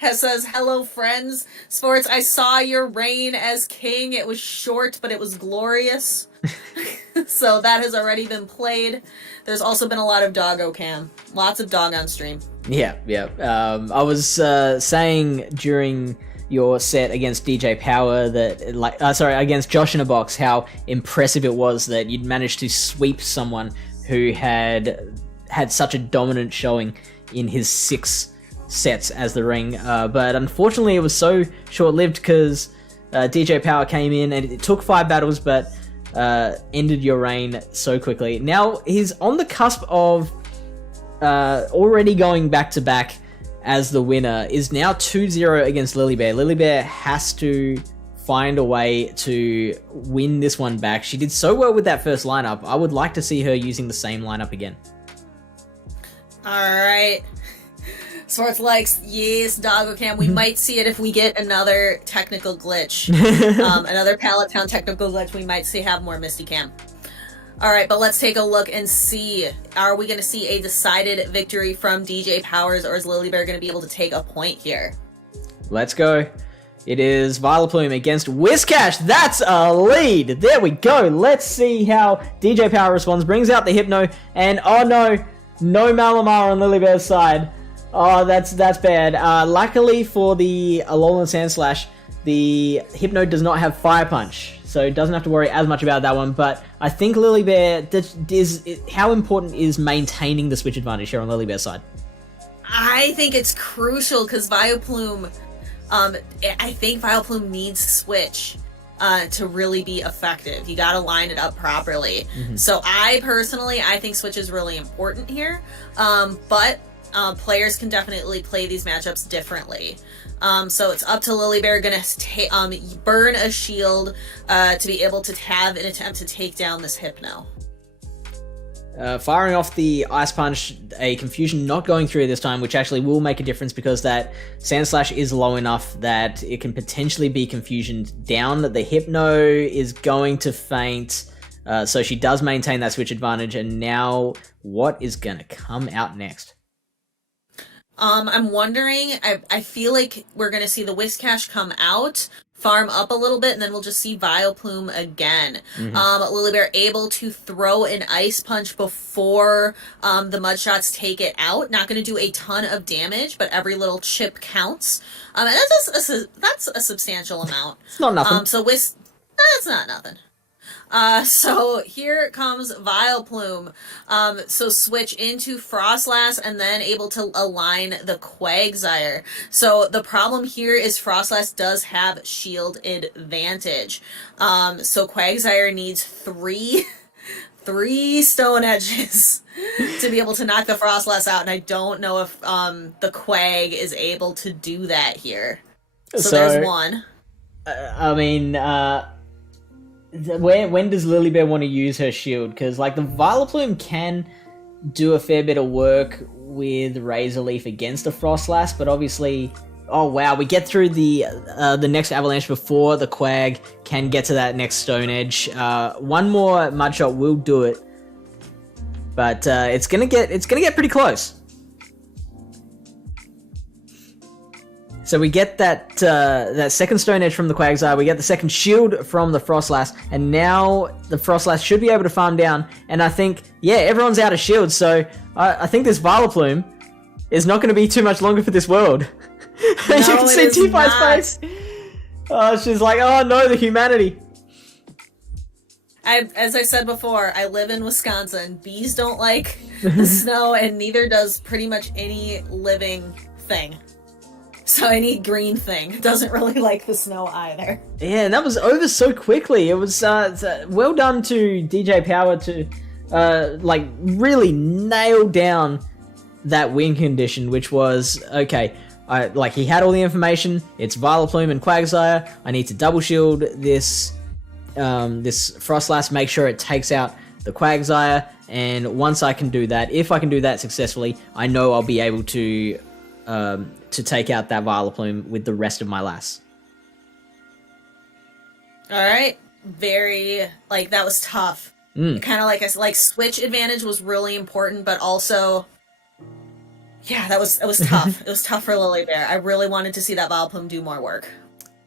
Says, hello friends. Sports, I saw your reign as king. It was short, but it was glorious. So that has already been played. There's also been a lot of doggo cam. Lots of dog on stream. Yeah. I was saying during your set against DJ Power that, against Joshinabox, how impressive it was that you'd managed to sweep someone who had such a dominant showing in his 6 sets as the ring, but unfortunately it was so short-lived because DJ Power came in and it took 5 battles, but ended your reign so quickly. Now he's on the cusp of already going back-to-back as the winner, is now 2-0 against Lilybear. Lilybear has to find a way to win this one back. She did so well with that first lineup. I would like to see her using the same lineup again. Alright. Sports likes, yes, doggo cam. We might see it if we get another technical glitch. Another Pallet Town technical glitch. We might have more Misty Cam. Alright, but let's take a look and see. Are we going to see a decided victory from DJ Powers, or is Lilybear going to be able to take a point here? Let's go. It is Vileplume against Wiscash. That's a lead. There we go. Let's see how DJ Power responds. Brings out the Hypno, and oh no, no Malamar on Lilybear's side. Oh, that's bad. Luckily for the Alolan Sandslash, the Hypno does not have Fire Punch, so it doesn't have to worry as much about that one. But I think Lilybear, how important is maintaining the switch advantage here on Lilybear's side? I think it's crucial because Vileplume, I think Vileplume needs switch to really be effective. You got to line it up properly. Mm-hmm. So I think switch is really important here, but players can definitely play these matchups differently. So it's up to Lilybear, gonna burn a shield to be able to have an attempt to take down this Hypno. Firing off the Ice Punch, a Confusion not going through this time, which actually will make a difference because that Sandslash is low enough that it can potentially be Confusioned down. The Hypno is going to faint, so she does maintain that switch advantage, and now what is going to come out next? I'm wondering, I feel like we're going to see the Wiscash come out, farm up a little bit, and then we'll just see Vileplume again. Mm-hmm. Lilybear able to throw an Ice Punch before the Mudshots take it out. Not going to do a ton of damage, but every little chip counts. And that's a substantial amount. It's not nothing. That's not nothing. So here comes Vileplume. So switch into Frostlass and then able to align the Quagzi. So the problem here is Frostlass does have shield advantage. So Quagzi needs three Stone Edges to be able to knock the Frostlass out, and I don't know if the Quag is able to do that here. So there's one. When does Lilybear want to use her shield? Because the Vileplume can do a fair bit of work with Razor Leaf against the Frostlass, but obviously, oh wow, we get through the next Avalanche before the Quag can get to that next Stone Edge. One more Mudshot will do it, but it's gonna get pretty close. So we get that that second Stone Edge from the Quagzi, we get the second shield from the Frostlass, and now the Frostlass should be able to farm down. And I think, yeah, everyone's out of shields, so I think this Vileplume is not going to be too much longer for this world. No, you can see T-Fi's face. Oh, she's like, oh no, the humanity. As I said before, I live in Wisconsin. Bees don't like the snow, and neither does pretty much any living thing. So any green thing doesn't really like the snow either. Yeah, and that was over so quickly. It was well done to DJ Power to like really nail down that win condition, which was, okay, like he had all the information. It's Vileplume and Quagsire. I need to double shield this this Frostlass, make sure it takes out the Quagsire, and once I can do that, if I can do that successfully, I know I'll be able to take out that Vileplume with the rest of my Lass. Alright. Very, like, that was tough. Kind of like I said, like, switch advantage was really important, but also, yeah, it was tough. It was tough for Lilybear. I really wanted to see that Vileplume do more work.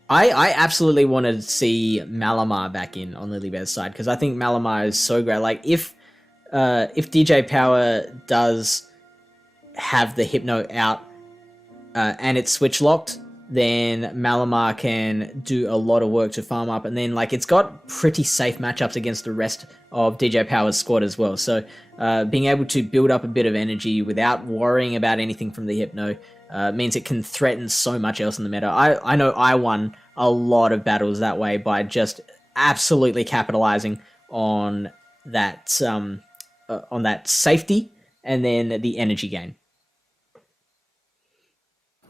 I absolutely wanted to see Malamar back in on Lilybear's side, because I think Malamar is so great. Like, if DJ Power does have the Hypno out and it's switch locked, then Malamar can do a lot of work to farm up, and then like it's got pretty safe matchups against the rest of DJ Power's squad as well. So being able to build up a bit of energy without worrying about anything from the Hypno means it can threaten so much else in the meta. I know I won a lot of battles that way by just absolutely capitalizing on that safety and then the energy gain.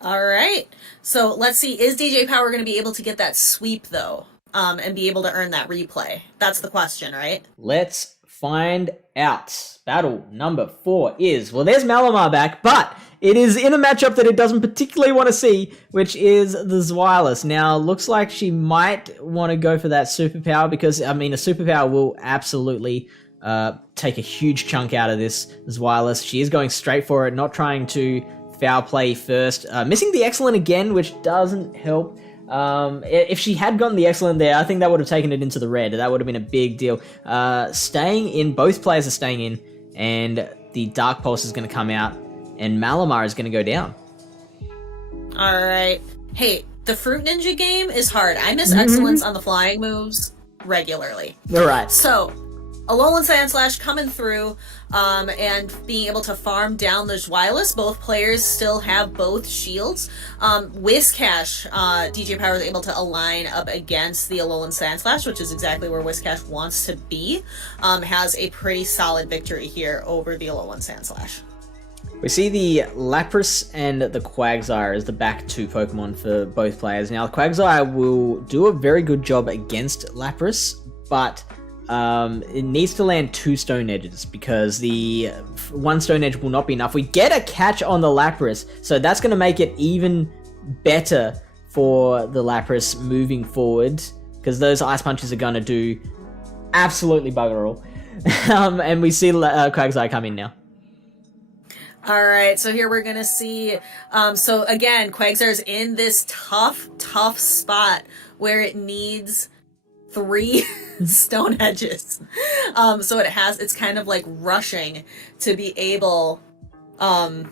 All right. So let's see. Is DJ Power going to be able to get that sweep, though, and be able to earn that replay? That's the question, right? Let's find out. Battle number 4 is, well, there's Malamar back, but it is in a matchup that it doesn't particularly want to see, which is the Zweilous. Now, looks like she might want to go for that superpower because, I mean, a superpower will absolutely take a huge chunk out of this Zweilous. She is going straight for it, not trying to foul play first. Missing the excellent again, which doesn't help. If she had gotten the excellent there, I think that would have taken it into the red. That would have been a big deal. Staying in, both players are staying in, and the Dark Pulse is going to come out, and Malamar is going to go down. Alright. Hey, the Fruit Ninja game is hard. I miss excellence on the flying moves regularly. Alright. So, Alolan Sand Slash coming through, and being able to farm down the Zweilous. Both players still have both shields. Wiscash, DJ Power is able to align up against the Alolan Sand Slash, which is exactly where Wiscash wants to be. Has a pretty solid victory here over the Alolan Sand Slash. We see the Lapras and the Quagsire as the back 2 Pokemon for both players. Now, the Quagsire will do a very good job against Lapras, but it needs to land 2 Stone Edges because the 1 Stone Edge will not be enough. We get a catch on the Lapras, so that's going to make it even better for the Lapras moving forward because those Ice Punches are going to do absolutely bugger all. And we see Quagsire come in now. Alright, so here we're gonna see, so again, Quagzire's in this tough spot where it needs 3 Stone Edges. So it's kind of like rushing to be able, that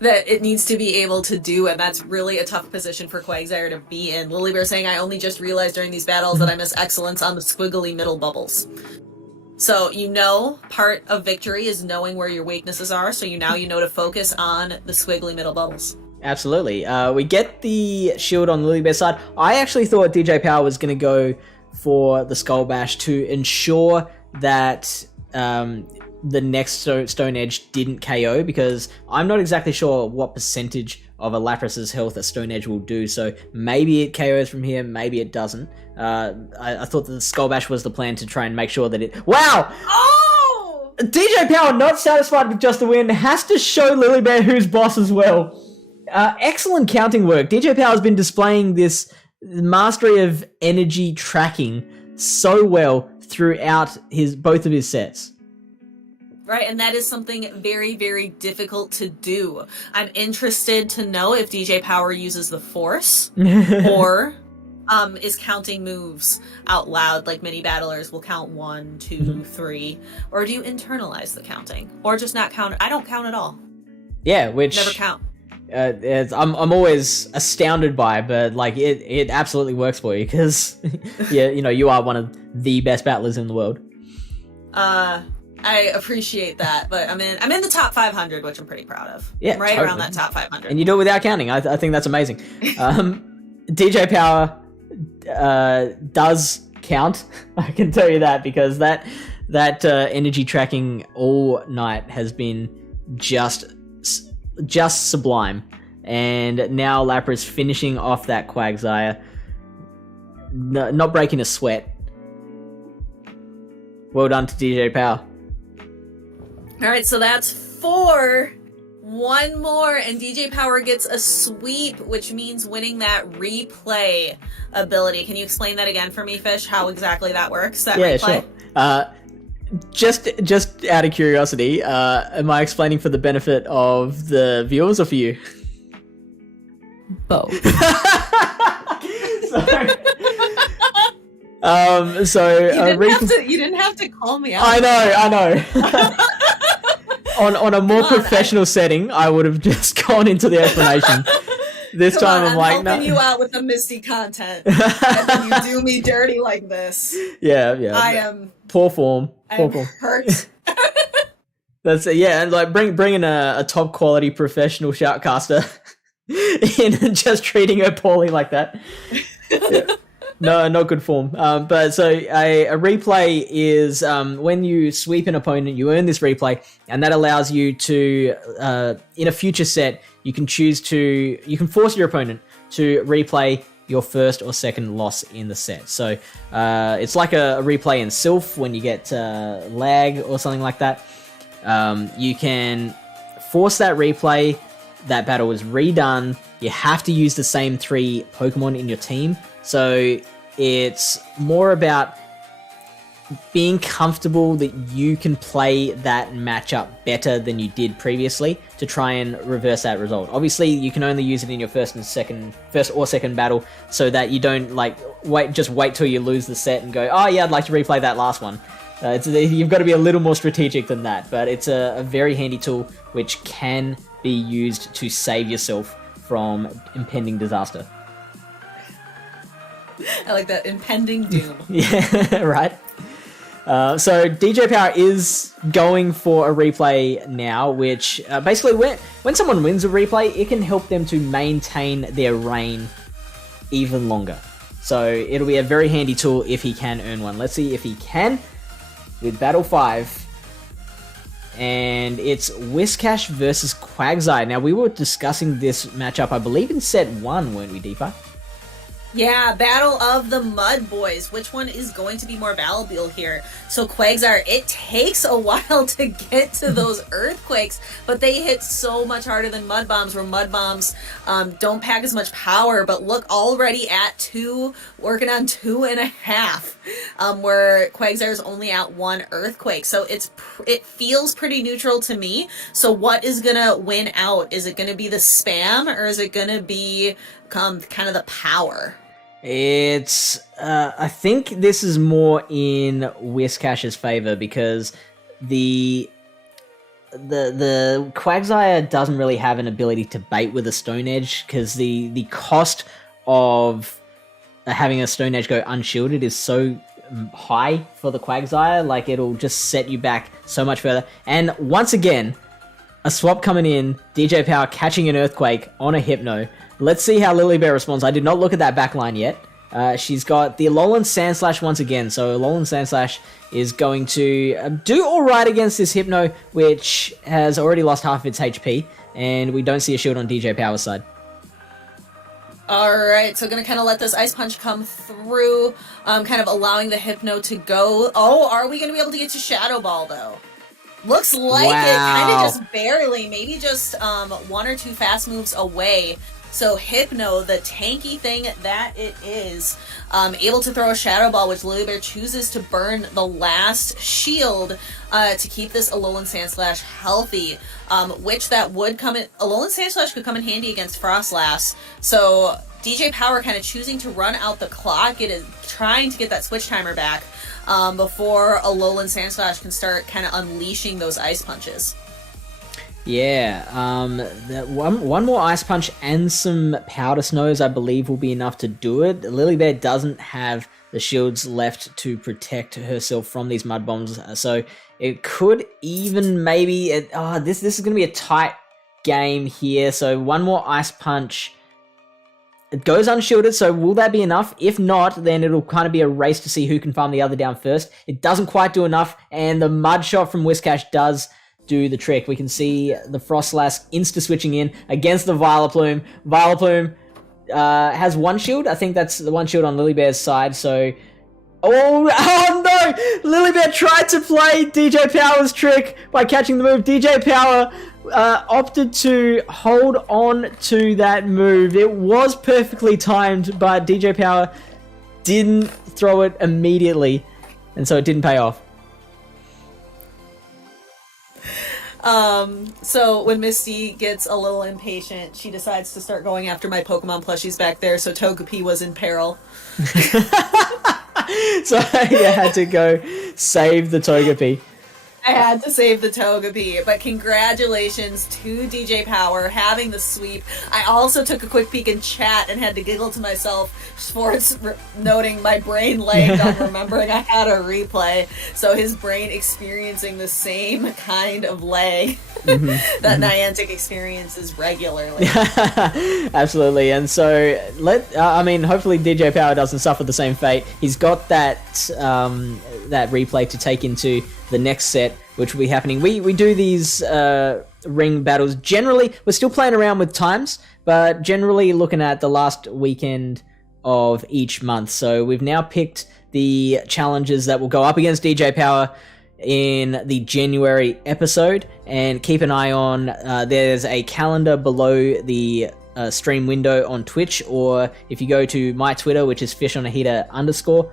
it needs to be able to do, and that's really a tough position for Quagsire to be in. Lilybear saying, I only just realized during these battles that I miss excellence on the squiggly middle bubbles. So, part of victory is knowing where your weaknesses are, so you know to focus on the squiggly middle bubbles. Absolutely. We get the shield on Lilybear's side. I actually thought DJ Power was going to go for the Skull Bash to ensure that the next Stone Edge didn't KO, because I'm not exactly sure what percentage of a Lapras's health a Stone Edge will do, so maybe it KOs from here, maybe it doesn't. I thought that the Skull Bash was the plan to try and make sure that it... Wow! Oh! DJ Power, not satisfied with just the win, has to show Lilybear who's boss as well. Excellent counting work. DJ Power has been displaying this mastery of energy tracking so well throughout both of his sets. Right, and that is something very, very difficult to do. I'm interested to know if DJ Power uses the Force or is counting moves out loud, like mini battlers will count 1, 2, 3, or do you internalize the counting, or just not count? I don't count at all. Yeah, which never count. I'm always astounded by, but like it absolutely works for you because yeah, you know, you are one of the best battlers in the world. I appreciate that, but I'm in the top 500, which I'm pretty proud of. Yeah, I'm right totally. around that top 500. And you do it without counting. I think that's amazing. DJ Power does count. I can tell you that because that energy tracking all night has been just sublime. And now Lapras finishing off that Quagzi, not breaking a sweat. Well done to DJ Power. All right, so that's 4. One more, and DJ Power gets a sweep, which means winning that replay ability. Can you explain that again for me, Fish? How exactly that works? That replay? Sure. Just out of curiosity, am I explaining for the benefit of the viewers or for you? Both. You didn't have to call me out. I know. On a more professional setting, I would have just gone into the explanation. This time I'm like, helping you out with the Misty content, and then you do me dirty like this. Yeah. I am poor form. Hurt. That's yeah, and like bringing a top quality professional shoutcaster in and just treating her poorly like that. Yeah. No, not good form. But so a replay is when you sweep an opponent, you earn this replay, and that allows you to, in a future set, you can force your opponent to replay your first or second loss in the set. So it's like a replay in Sylph when you get lag or something like that. You can force that replay. That battle is redone. You have to use the same 3 Pokemon in your team. So it's more about being comfortable that you can play that matchup better than you did previously to try and reverse that result. Obviously, you can only use it in your first or second battle so that you don't like wait till you lose the set and go, oh yeah, I'd like to replay that last one. You've got to be a little more strategic than that, but it's a very handy tool which can be used to save yourself from impending disaster. I like that, impending doom. Yeah, right. So DJ Power is going for a replay now, which basically when someone wins a replay, it can help them to maintain their reign even longer. So it'll be a very handy tool if he can earn one. Let's see if he can with Battle 5. And it's Wiscash versus Quagzi. Now, we were discussing this matchup, I believe, in set 1, weren't we, Deepa? Yeah, Battle of the Mudboys. Which one is going to be more valuable here? So Quagzi, it takes a while to get to those earthquakes, but they hit so much harder than Mud Bombs, where Mud Bombs don't pack as much power, but look, already at 2, working on 2.5, where Quagzi is only at 1 earthquake. So it feels pretty neutral to me. So what is going to win out? Is it going to be the spam, or is it going to be kind of the power? It's I think this is more in Wiscash's favor because the Quagzi doesn't really have an ability to bait with a Stone Edge because the cost of having a Stone Edge go unshielded is so high for the Quagzi. Like, it'll just set you back so much further. And once again, a swap coming in, DJ Power catching an Earthquake on a Hypno. Let's see how Lilybear responds. I did not look at that backline yet. She's got the Alolan Sandslash once again. So Alolan Sandslash is going to do alright against this Hypno, which has already lost half of its HP. And we don't see a shield on DJ Power's side. Alright, so gonna kind of let this Ice Punch come through, kind of allowing the Hypno to go. Oh, are we gonna be able to get to Shadow Ball, though? Looks like it, kind of just barely, maybe just 1 or 2 fast moves away. So Hypno, the tanky thing that it is, able to throw a Shadow Ball, which Lilybear chooses to burn the last shield to keep this Alolan Sandslash healthy, which that would come in... Alolan Sandslash could come in handy against Frostlass. So DJ Power kind of choosing to run out the clock. It is trying to get that switch timer back before Alolan Sandslash can start kind of unleashing those Ice Punches. Yeah, one more Ice Punch and some Powder Snows, I believe, will be enough to do it. Lilybear doesn't have the shields left to protect herself from these Mud Bombs, so it could even maybe... this is going to be a tight game here, so one more Ice Punch. It goes unshielded, so will that be enough? If not, then it'll kind of be a race to see who can farm the other down first. It doesn't quite do enough, and the Mud Shot from Wiscash does do the trick. We can see the Frostlass insta-switching in against the Vileplume. Vileplume has one shield. I think that's the one shield on Lilybear's side, so... Oh no! Lilybear tried to play DJ Power's trick by catching the move. DJ Power opted to hold on to that move. It was perfectly timed, but DJ Power didn't throw it immediately, and so it didn't pay off. So when Misty gets a little impatient, she decides to start going after my Pokemon plushies back there, so Togepi was in peril. So you had to go save the Togepi. I had to save the Togepi, but congratulations to DJ Power having the sweep. I also took a quick peek in chat and had to giggle to myself for noting my brain lagged on remembering I had a replay. So his brain experiencing the same kind of lag that Niantic experiences regularly. Absolutely, and so hopefully DJ Power doesn't suffer the same fate. He's got that replay to take into the next set, which will be happening. We do these ring battles. Generally, we're still playing around with times, but generally looking at the last weekend of each month. So we've now picked the challenges that will go up against DJ Power in the January episode, and keep an eye on, there's a calendar below the stream window on Twitch, or if you go to my Twitter, which is _,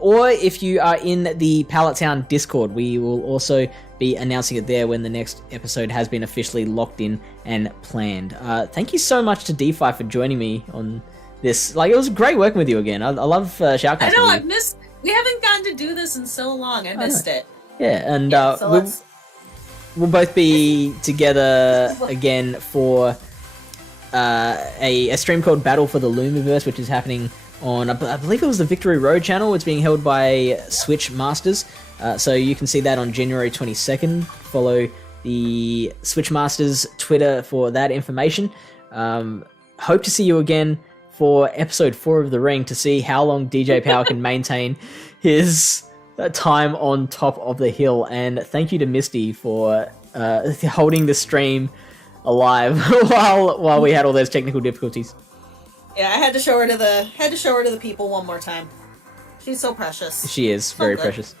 or if you are in the Pallet Town Discord, we will also be announcing it there when the next episode has been officially locked in and planned. Thank you so much to DeFi for joining me on this. Like, it was great working with you again. I love Shoutcasting. I know, I've missed... We haven't gotten to do this in so long. I missed it. Yeah, and we'll both be together again for a stream called Battle for the Lumiverse, which is happening on, I believe it was the Victory Road channel. It's being held by Switch Masters. So you can see that on January 22nd. Follow the Switch Masters Twitter for that information. Hope to see you again for episode 4 of The Ring to see how long DJ Power can maintain his time on top of the hill. And thank you to Misty for holding the stream alive while we had all those technical difficulties. Yeah, I had to show her to the people one more time. She's so precious. She is very precious.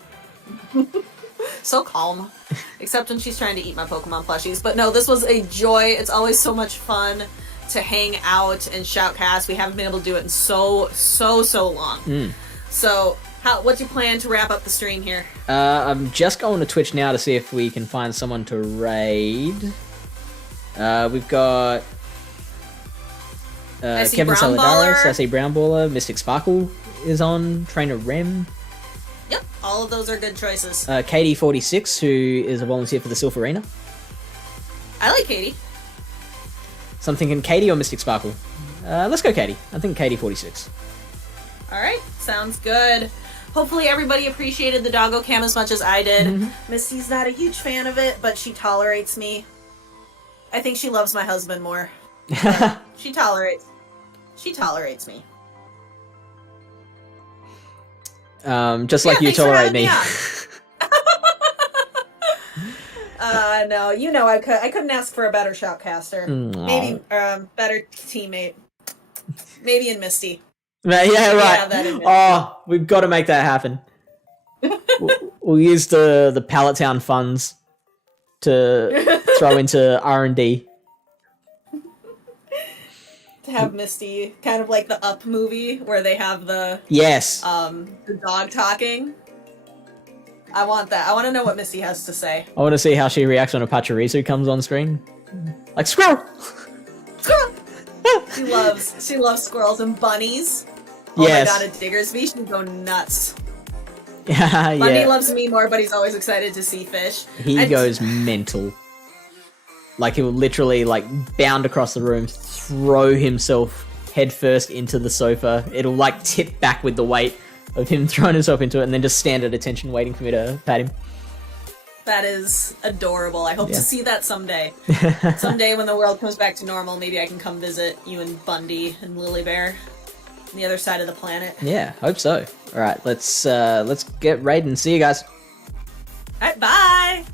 So calm. Except when she's trying to eat my Pokemon plushies. But no, this was a joy. It's always so much fun to hang out and shoutcast. We haven't been able to do it in so long. So, what's your plan to wrap up the stream here? I'm just going to Twitch now to see if we can find someone to raid. We've got Kevin Solidaris, I see Brown Baller, Mystic Sparkle is on, Trainer Rem. Yep, all of those are good choices. Katie46, who is a volunteer for the Sylph Arena. I like Katie. So I'm thinking Katie or Mystic Sparkle. Let's go Katie. I think Katie46. Alright, sounds good. Hopefully everybody appreciated the doggo cam as much as I did. Misty's not a huge fan of it, but she tolerates me. I think she loves my husband more. She tolerates me. Just like you tolerate me. No, you know I couldn't ask for a better shoutcaster. Maybe better teammate. Maybe in Misty. Yeah, right. Oh, we've got to make that happen. We'll use the Pallet Town funds to throw into R&D. To have Misty, kind of like the Up movie where they have the the dog talking. I want that. I want to know what Misty has to say. I want to see how she reacts when a Pachirisu comes on screen. Like, squirrel! Squirrel! she loves squirrels and bunnies. Oh my god, at Diggersby, she'd go nuts. Bunny loves me more, but he's always excited to see fish. He goes mental. Like, he will literally, like, bound across the room, throw himself headfirst into the sofa. It'll, like, tip back with the weight of him throwing himself into it, and then just stand at attention waiting for me to pat him. That is adorable. I hope to see that someday. Someday when the world comes back to normal, maybe I can come visit you and Bundy and Lily Bear on the other side of the planet. Yeah, hope so. Alright, let's get raiding. See you guys. Alright, bye!